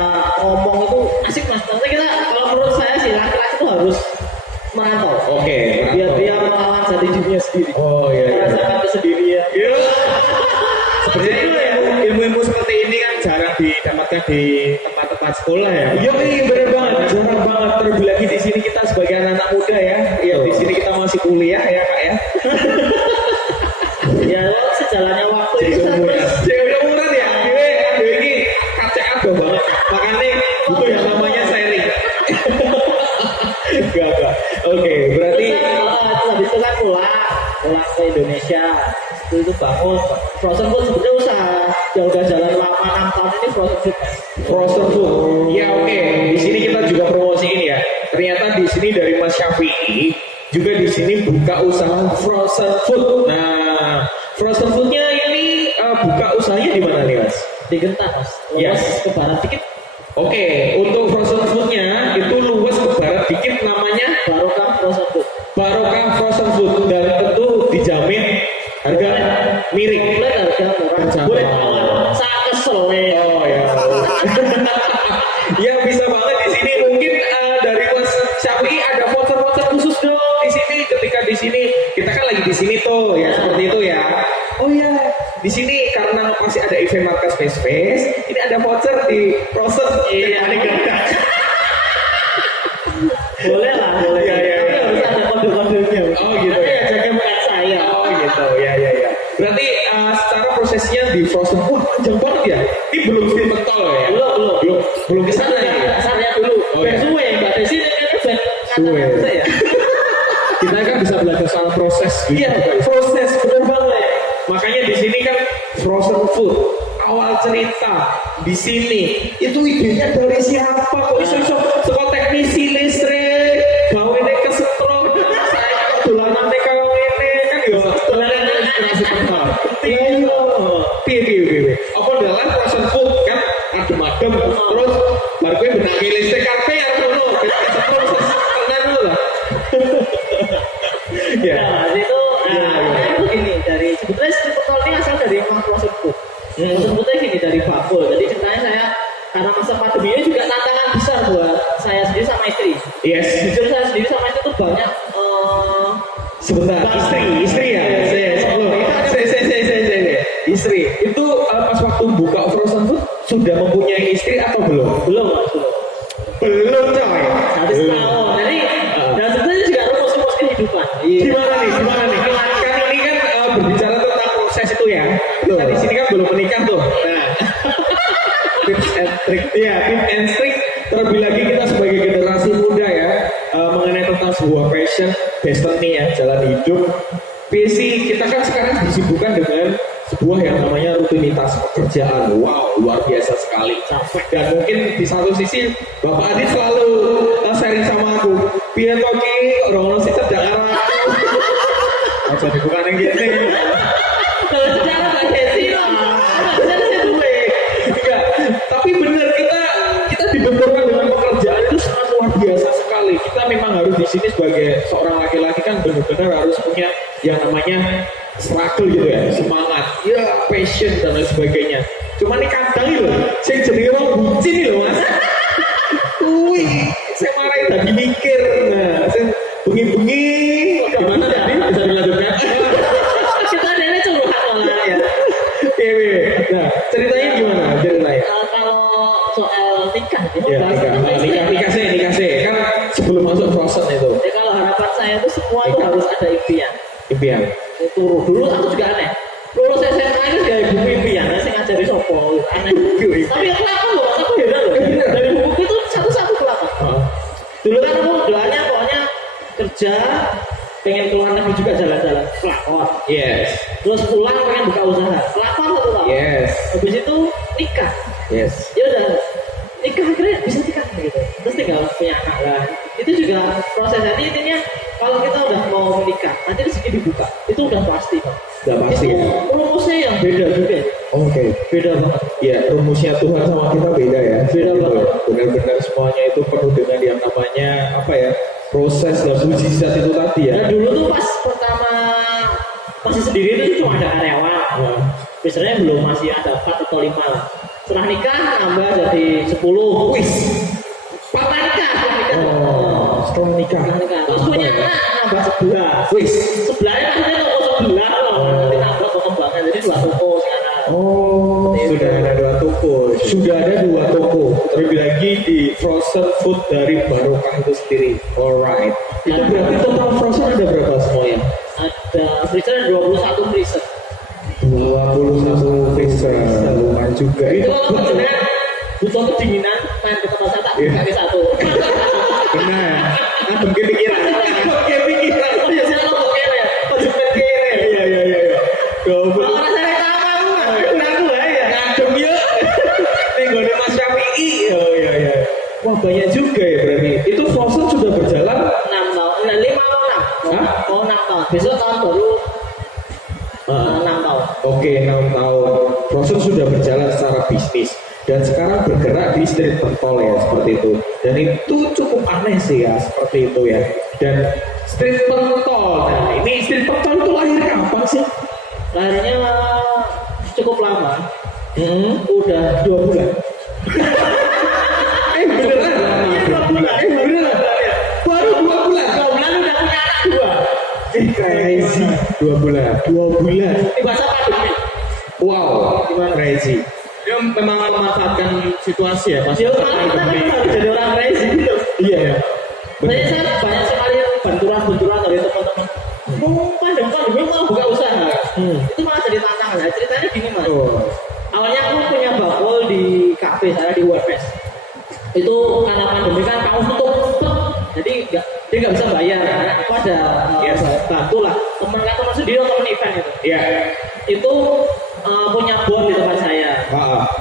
ngomong itu asik mas. Nanti kita kalau menurut saya sih laki-laki itu harus merantau. Oke, Biar dia melawan jati dirinya sendiri. Oh iya. Merasakan kesendirian. Iya. Sebenarnya ilmu-ilmu seperti ini kan jarang didapatkan di tempat-tempat sekolah ya. Iya, benar banget. Jarang banget. Terlebih lagi di sini kita sebagai anak-anak muda ya. Iya, di sini kita masih kuliah ya kak ya. Ya sejalannya waktu itu Udah umuran ya. Dewe ini KCA banget. Makanya itu yang namanya sharing. Enggak. Oke, berarti habis itu kan pulang ke Indonesia. Itu bangun frozen food sebetulnya usaha yang udah jalan 6 tahun ini frozen food. Ya oke. Di sini kita juga promosiin ya. Ternyata di sini dari Mas Syafi'i juga di sini buka usaha frozen food. Nah, frozen foodnya ini buka usahanya di mana nih Mas? di Gentar mas. Yes. Ke barat dikit. Oke, untuk frozen foodnya itu luas ke barat dikit, namanya Barokah frozen food. Barokah Frozen Food, dan tentu dijamin harga miring. Komplit harga murah. Boleh tawar. Saya kesel nih. Oh ya. Ya bisa banget di sini. Mungkin dari Mas Syafi'i ada voucher-voucher khusus dong di sini. Ketika di sini kita kan lagi di sini tuh ya, seperti itu ya. Oh ya, di sini karena masih ada event markas Space, ini ada voucher di Frozen. Iya, Ada gak? boleh lah, boleh. Iya, iya, Tapi iya. harus ada kode-kodenya. Oh, gitu Nanti ya. ya jaga muka saya. Oh gitu, ya. Berarti secara prosesnya di Frozen, wah panjang banget ya. Ini belum di mentol ya? Belum ke sana ya? Kasarnya dulu. Oh, Dan iya. suwe Mbak Desi ini kan ben Suwe. kata ya. Kita kan bisa belajar soal proses. Iya, proses bener banget. Makanya di sini kan Frozen Food. Awal cerita di sini itu idenya dari siapa? Kok iso sekolah teknisi listrik, gawe kesetrum, saya dolanan kaya ngene kan yo. Dolanan inspirasi pertama. Iya. Piye. Apa dalam Frozen Food kan adem-adem terus baru gue benangi listrik kafe ya ngono. Kesetrum tenan lho. Ya. Nah, itu itu gini dari sebetulnya strip betul ini asal dari emang Frozen Food. Frozen Foodnya gini dari Bakul. Jadi ceritanya saya karena masa pandemi ini juga tantangan besar buat saya sendiri sama istri. Yes. Jujur saya sendiri sama istri tuh banyak Sebentar, istri ya? Saya. Istri, itu pas waktu buka Frozen Food sudah mempunyai istri atau belum? belum mas belum. Belum coy. Habis tahun. Jadi dan sebetulnya juga rumus kehidupan. Gimana nih? Kan ini kan berbicara tentang proses itu ya. Kita di sini kan belum menikah tuh. Nah, tips and trick. Ya, tips and trick. Terlebih lagi kita sebagai generasi muda ya, mengenai tentang sebuah passion, destiny ya, jalan hidup. Basic kita kan sekarang disibukkan dengan sebuah yang namanya rutinitas pekerjaan. Wow, luar biasa sekali. Capek. Dan mungkin di satu sisi Bapak Adit selalu sharing sama aku. Biar kok ki orang-orang sih cedak arah. Aja bukan yang gini. Kalau secara Mbak Desi loh. Benar sih gue. Enggak. Tapi benar kita dibenturkan dengan pekerjaan itu sangat luar biasa sekali. Kita memang harus di sini sebagai seorang laki-laki kan benar-benar harus punya yang namanya struggle gitu ya, semangat, ya passion dan lain sebagainya. Cuma nih kadang loh, saya jadi orang bucin nih loh mas. Wih, saya marahin tadi mikir, nah, saya bengi-bengi. Gimana tadi? Bisa dilanjutkan? Kita ada curhat malah ya. Iya. Nah, ceritanya gimana? Ceritanya? Kalau soal nikah, Ya, nikah sih. Kan sebelum masuk Frozen itu. jadi kalau harapan saya itu semua itu harus ada impian. Impian. Itu dulu aku juga aneh. Lulus SMA itu gak ibu impian, saya ngajari sopo, aneh. Tapi aku lakukan loh, aku heran loh. Dari buku itu satu-satu kelakon. Dulu kan aku doanya pokoknya kerja, pengen keluar negeri juga jalan-jalan, kelakon. Yes. Terus pulang pengen buka usaha, kelakon 1 tahun. Yes. Habis itu nikah. Yes. Ya udah nikah akhirnya bisa nikah gitu terus tinggal punya anak lah itu juga prosesnya intinya kalau kita udah mau nikah, nanti rezeki dibuka. Itu udah pasti, Pak. Udah pasti Itu ya? rumusnya yang beda juga. Oke. Beda banget. Ya, rumusnya Tuhan sama kita beda ya. Beda Gitu banget. ya. Benar-benar semuanya itu penuh dengan yang namanya apa ya? Proses dan mujizat itu tadi ya. Nah dulu tuh pas pertama masih sendiri itu cuma ada karyawan. Nah, Biasanya belum, masih ada 4 atau 5 lah. Setelah nikah nambah jadi 10. wis. Setelah nikah, nikah. Setelah nikah. Setelah nikah. Terus punya anak nambah 11. Wis. Sebelahnya maksudnya toko sebelah loh. Nanti nambah pengembangan jadi 2 toko sekarang. Oh, sudah ada 2 toko. Sudah ada 2 toko. Terlebih lagi di frozen food dari Barokah itu sendiri. Alright. Itu berarti total frozen ada berapa semuanya? Ada freezer ada 21 freezer. 21 freezer. Lumayan juga. Itu kalau maksudnya butuh kedinginan, main ke tempat saya tak Iya. pakai 1. Benar. Nah, mungkin pikiran. Oke, pikiran. Oh ya saya mau kere ya, ojo kere. Iya, iya, iya. Goblok. Kalau rasanya sama aku lah ya. Ngadem ya. Nenggone Mas Syafi'i. Oh iya, iya. Wah, banyak juga ya berarti. Itu frozen sudah berjalan 6 tahun, 5 atau 6? Hah? Oh 6 tahun, besok tahun baru 6 tahun. Oke, 6 tahun. Frozen sudah berjalan secara bisnis dan sekarang bergerak di street pentol ya seperti itu. Dan itu cukup aneh sih ya seperti itu ya. Dan street pentol. Nah, ini street pentol itu lahir kapan sih? Lahirnya cukup lama, udah 2 bulan. Beneran? Iya 2 bulan. Beneran? Baru 2 bulan. 2 bulan udah punya anak 2. Crazy. 2 bulan. 2 bulan. Di masa pandemi. Wow. Gimana? Crazy. Dia memang memanfaatkan situasi ya, Mas. Ya malah kita kan harus jadi orang crazy gitu. Iya ya. Banyak sekali benturan dari teman-teman. Mau pandemi mau buka usaha. Itu malah jadi tantangan. Nah, ceritanya gini mas. Oh. Awalnya aku punya bakul di kafe saya di UFS. Itu karena pandemi kan kamu tutup, jadi dia nggak bisa bayar. Nah, aku ada bantu lah teman sendiri atau teman event itu. Iya. Itu punya bom di tempat saya.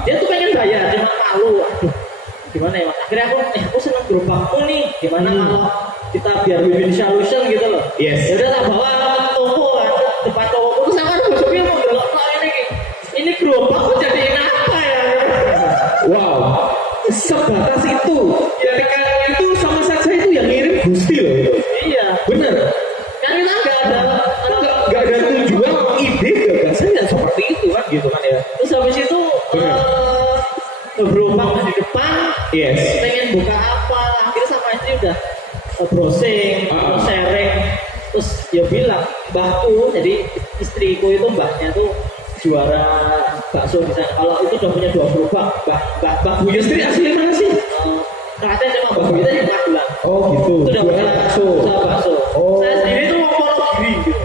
Dia tuh pengen bayar, cuma malu. Aduh, gimana ya mas? Akhirnya aku seneng gerobakku nih. Gimana kalau kita biar win-win solution gitu loh. Yes. Ya udah tak bawa ke toko kan, depan toko. Terus saya kan besoknya mau belok ini gerobakku jadiin apa ya? Wow. Sebatas itu. Ketika itu sama saja itu yang ngirim Gusti loh itu. Iya. Bener. Kan kita nggak ada Gak ada tujuan, ide, gagasannya seperti itu kan gitu kan ya. Terus habis itu gerobak di depan. Yes. Pengen buka apa? Akhirnya sama istri udah browsing, terus sharing. Terus dia bilang, mbahku, jadi istriku itu mbahnya tuh juara bakso di sana. Kalau itu udah punya 2 gerobak, mbah Buyut Istri asli mana sih? Katanya cuma mbah Buyut di Magelang. Oh gitu. Itu udah punya bakso. usaha bakso. Oh. Saya sendiri tuh mau Wonogiri gitu.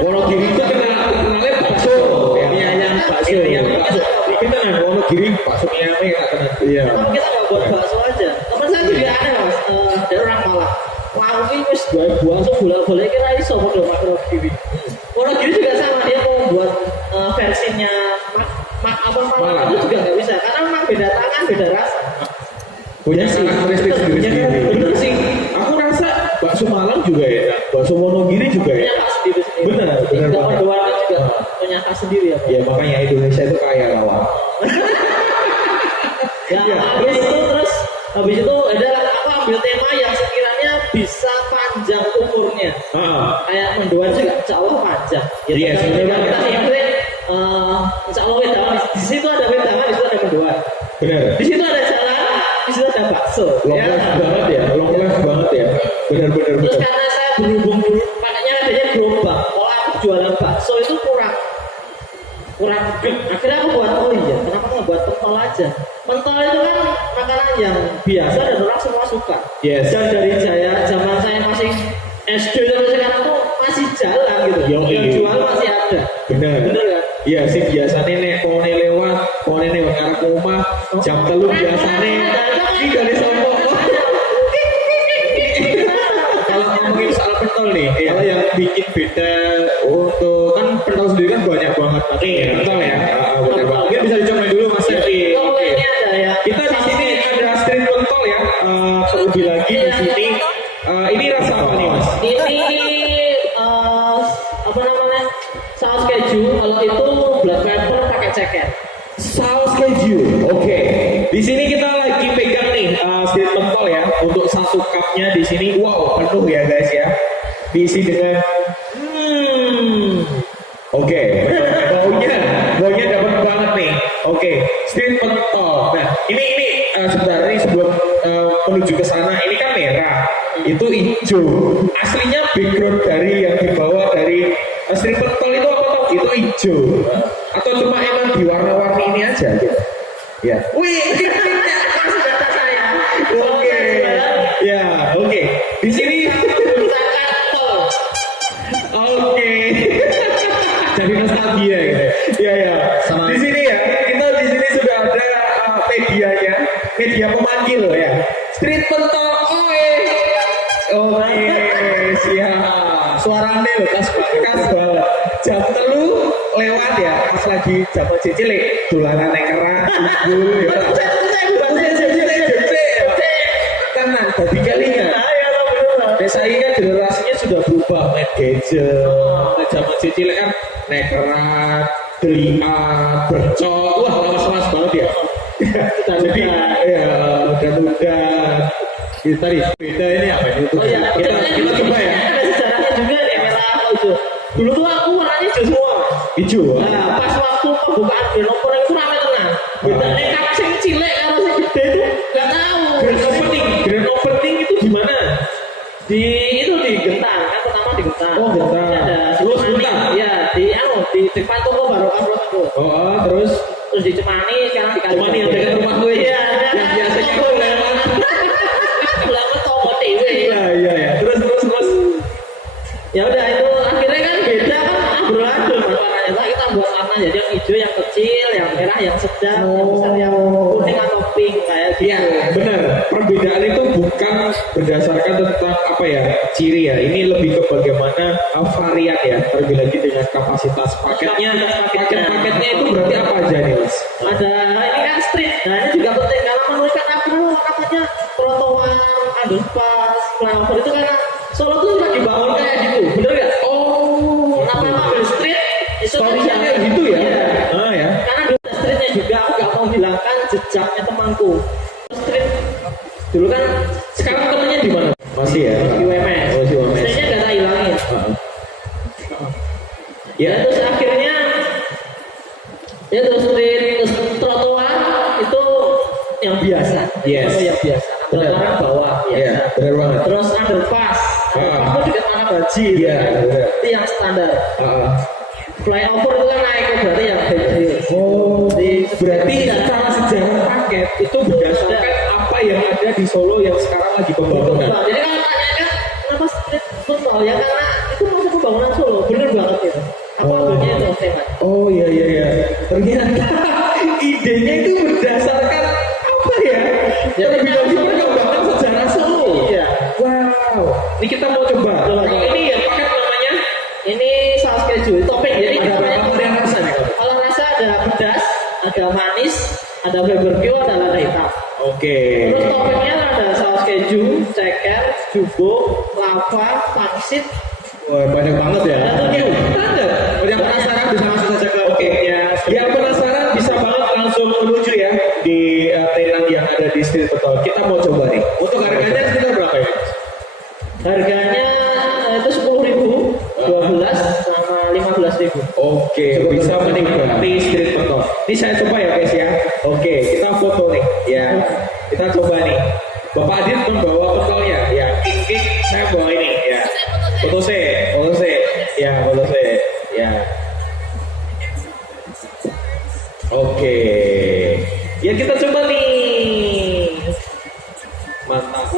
Wonogiri itu kenalnya bakso. Iya, yang bakso. Yang bakso. Kita kan Wonogiri bakso miyame nggak kenal. Iya. Kenapa kita nggak buat bakso aja? Teman saya juga aneh mas, dari orang Malang. Wah, ini wis bakso boleh kira iso model Wonogiri. Wonogiri juga sama, dia mau buat versinya Malang itu juga nggak bisa, karena memang beda tangan, beda rasa. Punya sih karakteristik sendiri. Bener sih. Aku rasa bakso Malang juga ya. Bakso Wonogiri juga ya. Punya khas sendiri. Benar Kita banget. Doang juga punya khas sendiri ya. Ya makanya Indonesia itu kaya lawan. Ya, terus habis itu adalah aku ambil tema yang sekiranya bisa panjang umurnya. Kayak mendoan juga insya Allah panjang. Ya, Yes, kita benar. sih insya Allah wedangan di situ ada wedangan, di situ ada mendoan. Benar. Di situ ada jalan, di situ ada bakso. Long Ya. life banget ya. Long life banget ya. Benar-benar Terus benar. karena saya berhubung dulu, makanya adanya gerobak. Kalau aku jualan bakso itu kurang good. Akhirnya aku buat kenapa nggak buat pentol aja? Pentol itu kan makanan yang biasa dan orang semua suka. Yes. Dan dari zaman saya masih SD sampai sekarang tuh masih jalan gitu. Yo, Yang iya. jual masih ada. Benar. Bener kan? Iya sih biasanya nek kone lewat ngarep omah jam 3 biasanya iki dari sopo. Kalau ngomongin soal pentol nih, kalau yang bikin beda untuk kan pentol sendiri kan banyak banget pentol ya. Benar banget. Mungkin bisa dicoba dulu Mas Evi. Oh, ini ada ya. Kita di sini ada street pentol ya. Terlebih lagi di sini. Ini rasa apa nih Mas? Ini apa namanya saus keju, kalau itu black pepper pakai ceker. Saus keju. Oke. Di sini kita lagi pegang nih street pentol ya. Untuk satu cupnya di sini wow penuh ya guys ya. Diisi dengan Oke. Baunya dapat banget nih. Oke, street pentol. Nah, ini sebenarnya sebelum menuju ke sana ini kan merah. Itu hijau. Aslinya background dari yang dibawa dari street pentol itu apa tau? Itu hijau. Atau cuma emang diwarna-warni ini aja gitu. Ya. Wih, oke. Ya, oke. Di sini oke. Jadi nostalgia gitu. Ya ya. Di sini ya, kita di sini sudah ada medianya, media pemanggil ya. Street pentol oke. Oke, siap. Suaranya khas banget. Jam telu lewat ya, pas lagi jam cilik, dolanan keran, tunggu ya. Tenan, tadi kalinya. Biasanya kan generasinya sudah berubah, main gadget, zaman cilik kan nekeran, delian, bercok, wah lawas-lawas banget ya. Jadi ya mudah-mudahan tadi beda ini apa ini? Oh iya, Kita coba ya. Ada sejarahnya juga nih merah hijau. Dulu tuh aku warnanya hijau semua. Hijau. Nah, pas waktu pembukaan grand opening itu ramai tenang. Bedanya cup sing cilik karo sing gede itu nggak tahu. Grand opening itu gimana? Di itu di Gentang kan pertama di Gentang. Oh, Gentang. Ada Terus Cemani. Gentang? Iya, di depan toko baru upload itu. Oh, terus Terus di Cemani, sekarang di Cemani yang dekat rumah gue. Iya, Yang biasanya aku lewat. Lewat toko TV. Iya. Terus. Ya udah itu akhirnya kan beda kan amburadul warnanya. Nah, kita buat warna jadi yang hijau yang kecil, yang merah yang sedang, yang besar yang kuning atau pink kayak gitu. Iya, benar. Perbedaan itu bukan berdasarkan tentang apa ya ciri ya. Ini lebih ke bagaimana varian ya. Terlebih lagi dengan kapasitas paketnya. Paket-paketnya itu berarti apa aja nih mas? Ada ini kan street, nah ini juga penting karena menuliskan namanya trotoar, underpass, flyover itu karena Solo tuh lagi dibangun kayak gitu, bener nggak? Oh, Kenapa ngambil street? story-nya kayak gitu ya? Iya. Ah ya. Karena dulu streetnya juga aku nggak mau hilangkan jejaknya temanku. Street dulu kan Sekarang temennya di mana? Masih ya. di UMS. Oh, di UMS. Streetnya nggak tak hilangin. Ya. Terus akhirnya ya terus terus trotoar itu yang biasa. Yes. Itu yang biasa. Trotoar bawah biasa. Iya, benar banget. Terus underpass. Underpass itu dekat mana gaji. Iya, benar. Itu yang standar. Ah. Flyover itu kan naik berarti yang kecil. Oh, berarti Iya. secara sejarah paket itu berdasarkan apa yang ada di Solo yang sekarang lagi pembangunan. Nah, jadi kalau tanya kan kenapa street football ya karena itu masa pembangunan Solo bener banget itu. Apa adanya itu tema. Oh iya. Ternyata idenya itu berdasarkan apa ya? Lebih lagi perkembangan sejarah Solo. Iya. Wow. Ini kita mau coba. Kalau ini ya paket namanya Ini saus keju topping. Jadi ada berapa varian rasa nih? kalau rasa ada pedas, ada manis, ada barbecue, ada lada hitam. Oke. Terus toppingnya ada saus keju, ceker, jumbo, lava, pangsit. Wah, banyak banget ya. Tentunya. Yang penasaran bisa masuk saja ke Yang penasaran bisa banget langsung menuju ya di tenan yang ada di Street Betul. Kita mau coba nih. Untuk harganya sekitar berapa ya? Harganya itu 10.000, 12 sama 15.000. Oke, bisa menikmati Street Betul. Ini saya coba ya guys ya. Oke, kita foto nih. Ya, kita coba nih. Bapak Adit membawa pentolnya. Ya, kik, saya bawa ini. Ya, foto saya. Ya, foto saya. Ya. Oke. Ya kita coba nih. Mantap.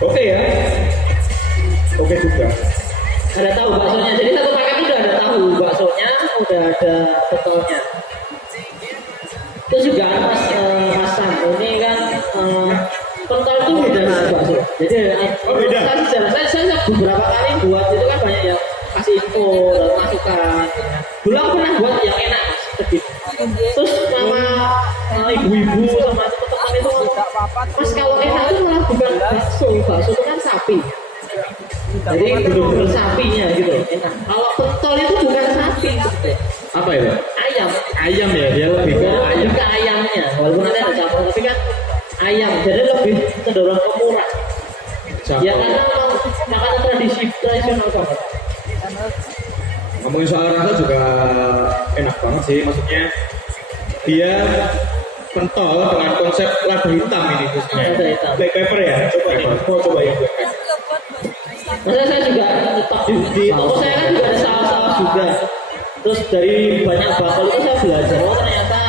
Oke ya. Oke juga. Ada tahu baksonya. Jadi satu paket udah ada tahu baksonya, udah ada pentolnya. Terus juga mas Hasan ini kan pentol itu beda dengan bakso. Jadi beda. Saya beberapa kali buat itu kan banyak yang kasih info dan masukan. Dulu aku pernah buat yang enak mas, sedikit. Terus sama ibu-ibu sama teman-teman itu mas kalau enak itu malah bukan bakso itu kan sapi. Jadi bener-bener sapinya gitu. Enak. Kalau pentol itu bukan sapi sebetulnya. Apa itu? Ayam. Ayam ya, dia lebih ke Lebih ayam. ke ayamnya. Walaupun nanti ada campur tapi kan ayam. Jadi lebih cenderung ke murah. Ya karena memang makanan tradisional banget. Ngomongin soal rasa juga enak banget sih, maksudnya dia pentol dengan konsep lada hitam ini khususnya. Lada hitam. Black pepper ya, coba nih, mau coba yang black pepper. Maksudnya saya juga tetap di toko saya kan juga ada saus-saus juga. Terus dari banyak bakal itu saya belajar, oh ternyata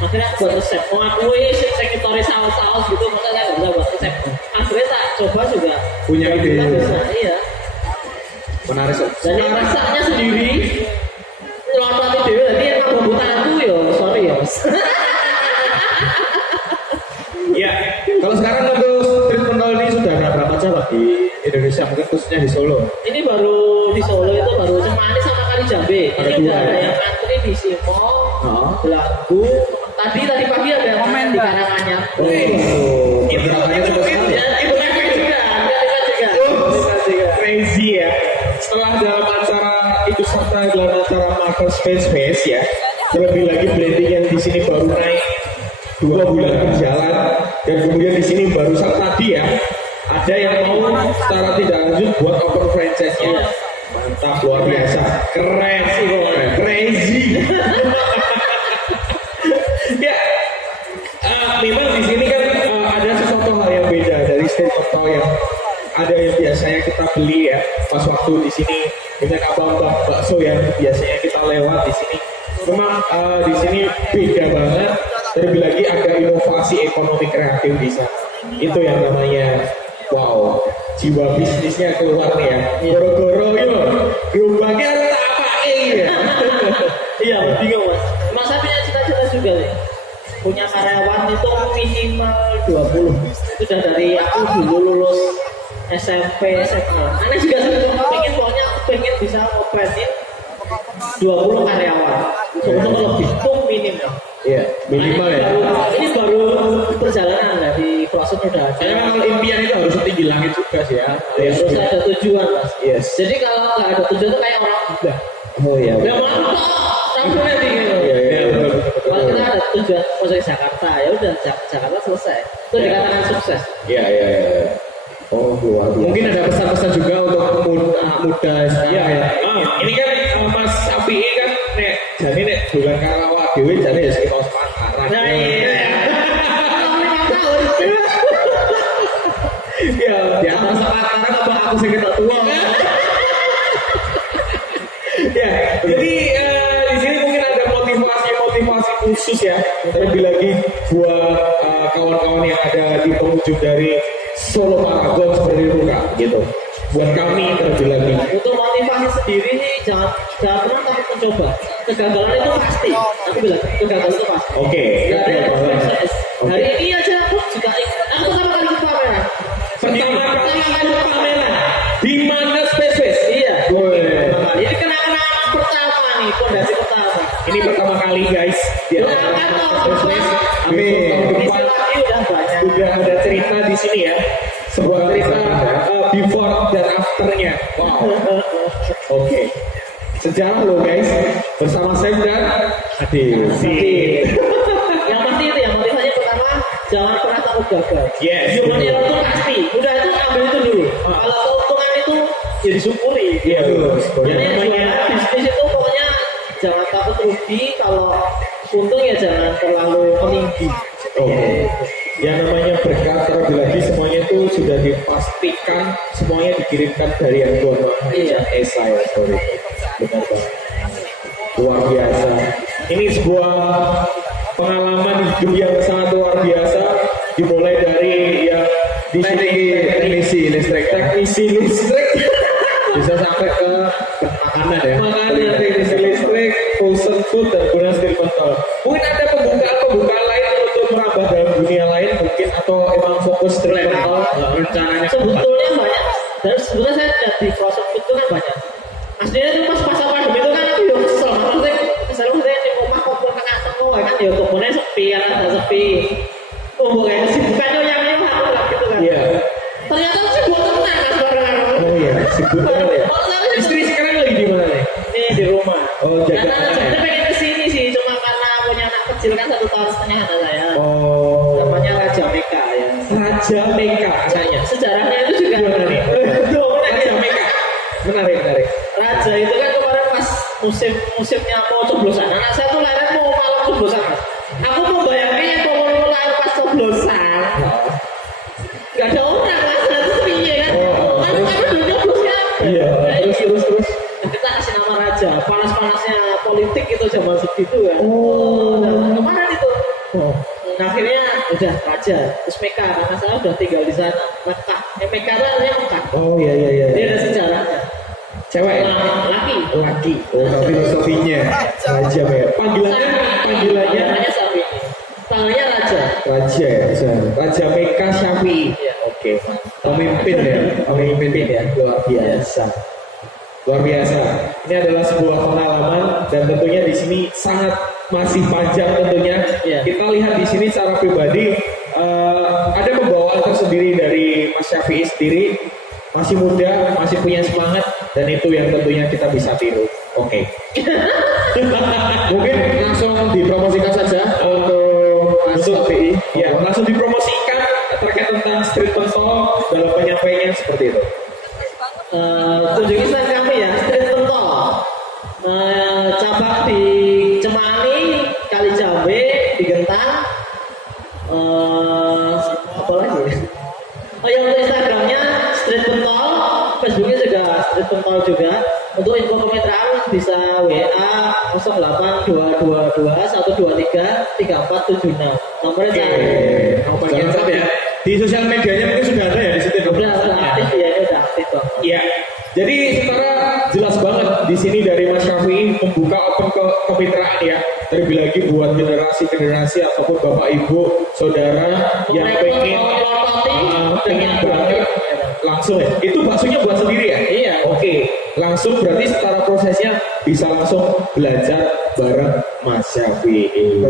akhirnya aku buat resep. Mengakui sekretari saus-saus gitu, maka saya nggak bisa buat resep. Akhirnya tak coba juga. Punya ide. Kita bisa, iya. Menarik. Dan yang masaknya sendiri, ngelontot dewe, nanti yang bambu tanganku yo, sorry ya. Ya, kalau sekarang untuk street pentol ini sudah ada berapa cabang di Indonesia, mungkin khususnya di Solo. Ini baru di Solo itu baru Cemani sama Kali Jambe. Ada Ini dua, udah ada ya? yang antri di Simo, Oh. Belagu. Tadi pagi ada yang main di Karanganyar. Oh, pergerakannya cepat sekali. Ya, itu kan juga. Crazy ya. Setelah dalam acara itu serta dalam acara Marvel Space ya, terlebih lagi blending yang di sini baru naik 2 bulan berjalan dan kemudian di sini barusan tadi ya ada yang mau secara tidak lanjut buat open franchise-nya. Mantap, luar biasa, keren sih, crazy. Ya, memang di sini kan ada sesuatu hal yang beda dari street pentol yang ada yang biasanya kita beli ya pas waktu di sini dengan abang-abang bakso yang biasanya kita lewat di sini. Memang di sini beda banget. Terlebih lagi ada inovasi ekonomi kreatif di sana. Itu yang namanya wow, jiwa bisnisnya keluar nih ya. Goro-goro yo, gerobaknya tak apa ya. Iya, bingung mas. Mas saya punya cita-cita juga nih. Punya karyawan itu minimal 20. Sudah dari aku dulu lulus SMP, SMA. Aneh juga sih, pengen pokoknya pengen bisa ngopetin 20 karyawan. Untuk lebih pun minimal. Iya, minimal ya. Ini baru perjalanan dari proses udah ada. Saya kalau impian itu harus setinggi langit juga sih ya. Terus ada tujuan mas. Yes. Jadi kalau nggak ada tujuan itu kayak orang gila. Oh iya. Udah mantap, sampai gitu. Iya, iya, betul, Kalau kita ada tujuan masuk Jakarta, ya udah Jakarta selesai. Itu dikatakan sukses. Iya, iya, iya. Oh, luar biasa. Mungkin ada pesan-pesan juga untuk muda sekarang. Iya, ya. Ini kan Mas Sapi kan nek jadi nek bulan Karawak dewe jadi ya sekitar sekarang. Nah iya. Ya, di atas sekarang apa aku sing ketok tua. Ya, jadi di sini mungkin ada motivasi khusus ya. Terlebih lagi buat kawan-kawan yang ada di penghujung dari Solo Paragon seperti itu Kak, gitu. Buat kami terlebih lagi. Untuk motivasi sendiri nih jangan pernah takut mencoba. Kegagalan itu pasti. Tapi bilang kegagalan itu pasti. Oke. Hari ini aja aku juga aku pertama kali ke pameran. Pertama kali ke pameran di mana Space? Iya. Woi. Ini kenangan pertama nih, pondasi pertama. Ini pertama kali guys. Ya. Amin. Bisa lagi udah banyak. Udah ada cerita di sini ya. Sebuah cerita before dan afternya. Wow. Oke. Sejarah loh guys. Bersama Sam dan Adil. Yang pasti itu ya motivasinya pertama jangan pernah takut gagal. Yes. Human error itu pasti. Udah itu ambil itu dulu. Kalau keuntungan itu ya disyukuri. Iya betul. Jadi namanya bisnis itu pokoknya jangan takut rugi. Kalau untung ya jangan terlalu meninggi. Oke. Yang namanya berkat terlebih lagi semuanya itu sudah dipastikan semuanya dikirimkan dari yang Tuhan Maha Iya. Esa ya, sorry. Benar banget. Luar biasa. Ini sebuah pengalaman hidup yang sangat luar biasa. Dimulai dari yang di sini teknisi listrik bisa sampai ke makanan ya. Makanan, teknisi listrik, frozen food dan guna street pentol. Mungkin ada pembukaan lain untuk merambah dalam dunia lain mungkin atau emang fokus street pentol rencananya Sebetulnya banyak. Dan sebetulnya saya lihat di proses itu kan banyak. Aslinya itu pas masa pandemi itu kan aku ya kesel. Maksudnya di rumah kompor tengah tengah kan ya kompornya sepi, kan ada sepi. Oh kayak kesibukan tuh yang aku lah gitu kan. Iya. Ternyata sibuk tenang kan bareng-bareng. Oh iya. Sibuk banget ya. Istri sekarang lagi di mana nih? Ini di rumah. Oh, jaga Karena anak ya? sebenarnya pengen kesini sih, cuma karena punya anak kecil kan 1,5 tahun anak saya. Oh, Namanya Raja Meka ya. Raja Meka katanya. Sejarahnya itu juga Gimana nih? Tuh, Raja Meka. Menarik, menarik. Raja itu kan kemarin pas musimnya mau coblosan. Anak saya tuh lahir mau malam coblosan mas. Aku mau bayangin yang mau lahir pas coblosan. Gak ada orang mas, itu piye kan? Kan udah nyoblosnya. Iya, terus. Kita kasih nama Raja. Panas-panasnya politik itu zaman segitu kan. Nah, kemarin itu. Nah, akhirnya udah Raja. Terus Meka, karena saya udah tinggal di sana. Mekah. Meka itu artinya Mekah. Oh iya. Dia ada sejarahnya. Cewek ya? Laki. Laki. Oh, filosofinya. Raja Meka. Panggilannya Namanya Sapi. Tangannya Raja. Raja ya. Raja Meka Syafi'i. Iya. Oke. Pemimpin ya. Pemimpin ya. Luar biasa. Luar biasa. Ini adalah sebuah pengalaman dan tentunya di sini sangat masih panjang tentunya. Iya. Kita lihat di sini secara pribadi ada pembawaan tersendiri dari Mas Syafi'i sendiri. Masih muda, masih punya semangat dan itu yang tentunya kita bisa tiru. Oke. Mungkin langsung dipromosikan saja untuk Mas Syafi'i. Ya, langsung dipromosikan terkait tentang street pentol dalam penyampaiannya seperti itu. Tunjukin stand kami ya, Street Pentol. Cabang di Cemani, Kalijambe, di Gentang. Apa lagi? Oh yang untuk Instagramnya Street Pentol, Facebooknya juga Street Pentol juga. Untuk info kemitraan bisa WA 08222 123 3476. Nomornya cari. Nomor WhatsApp ya. Di sosial medianya mungkin sudah ada ya di situ. Udah aktif ya, ini udah aktif bang. Iya. Jadi secara jelas banget di sini dari Mas Syafi'i membuka open kemitraan ya. Terlebih lagi buat generasi ataupun bapak ibu saudara yang pengen berangkat langsung ya. Itu baksonya buat sendiri ya? Iya. Oke. Langsung berarti secara prosesnya bisa langsung belajar bareng Mas Syafi'i.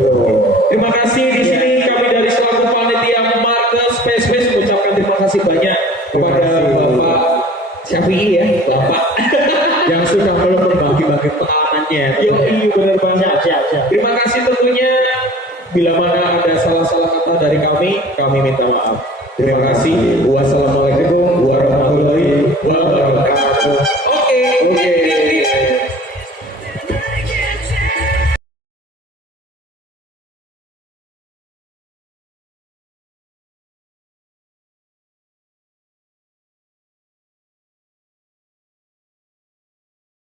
Terima kasih di sini kami dari selaku panitia Market Space mengucapkan terima kasih banyak kepada Bapak Syafi'i ya, Bapak yang sudah belum berbagi-bagi pengalamannya. Iya, benar banget. Siap. Terima kasih tentunya. Bila mana ada salah-salah kata dari kami minta maaf. Terima kasih. Wassalamualaikum warahmatullahi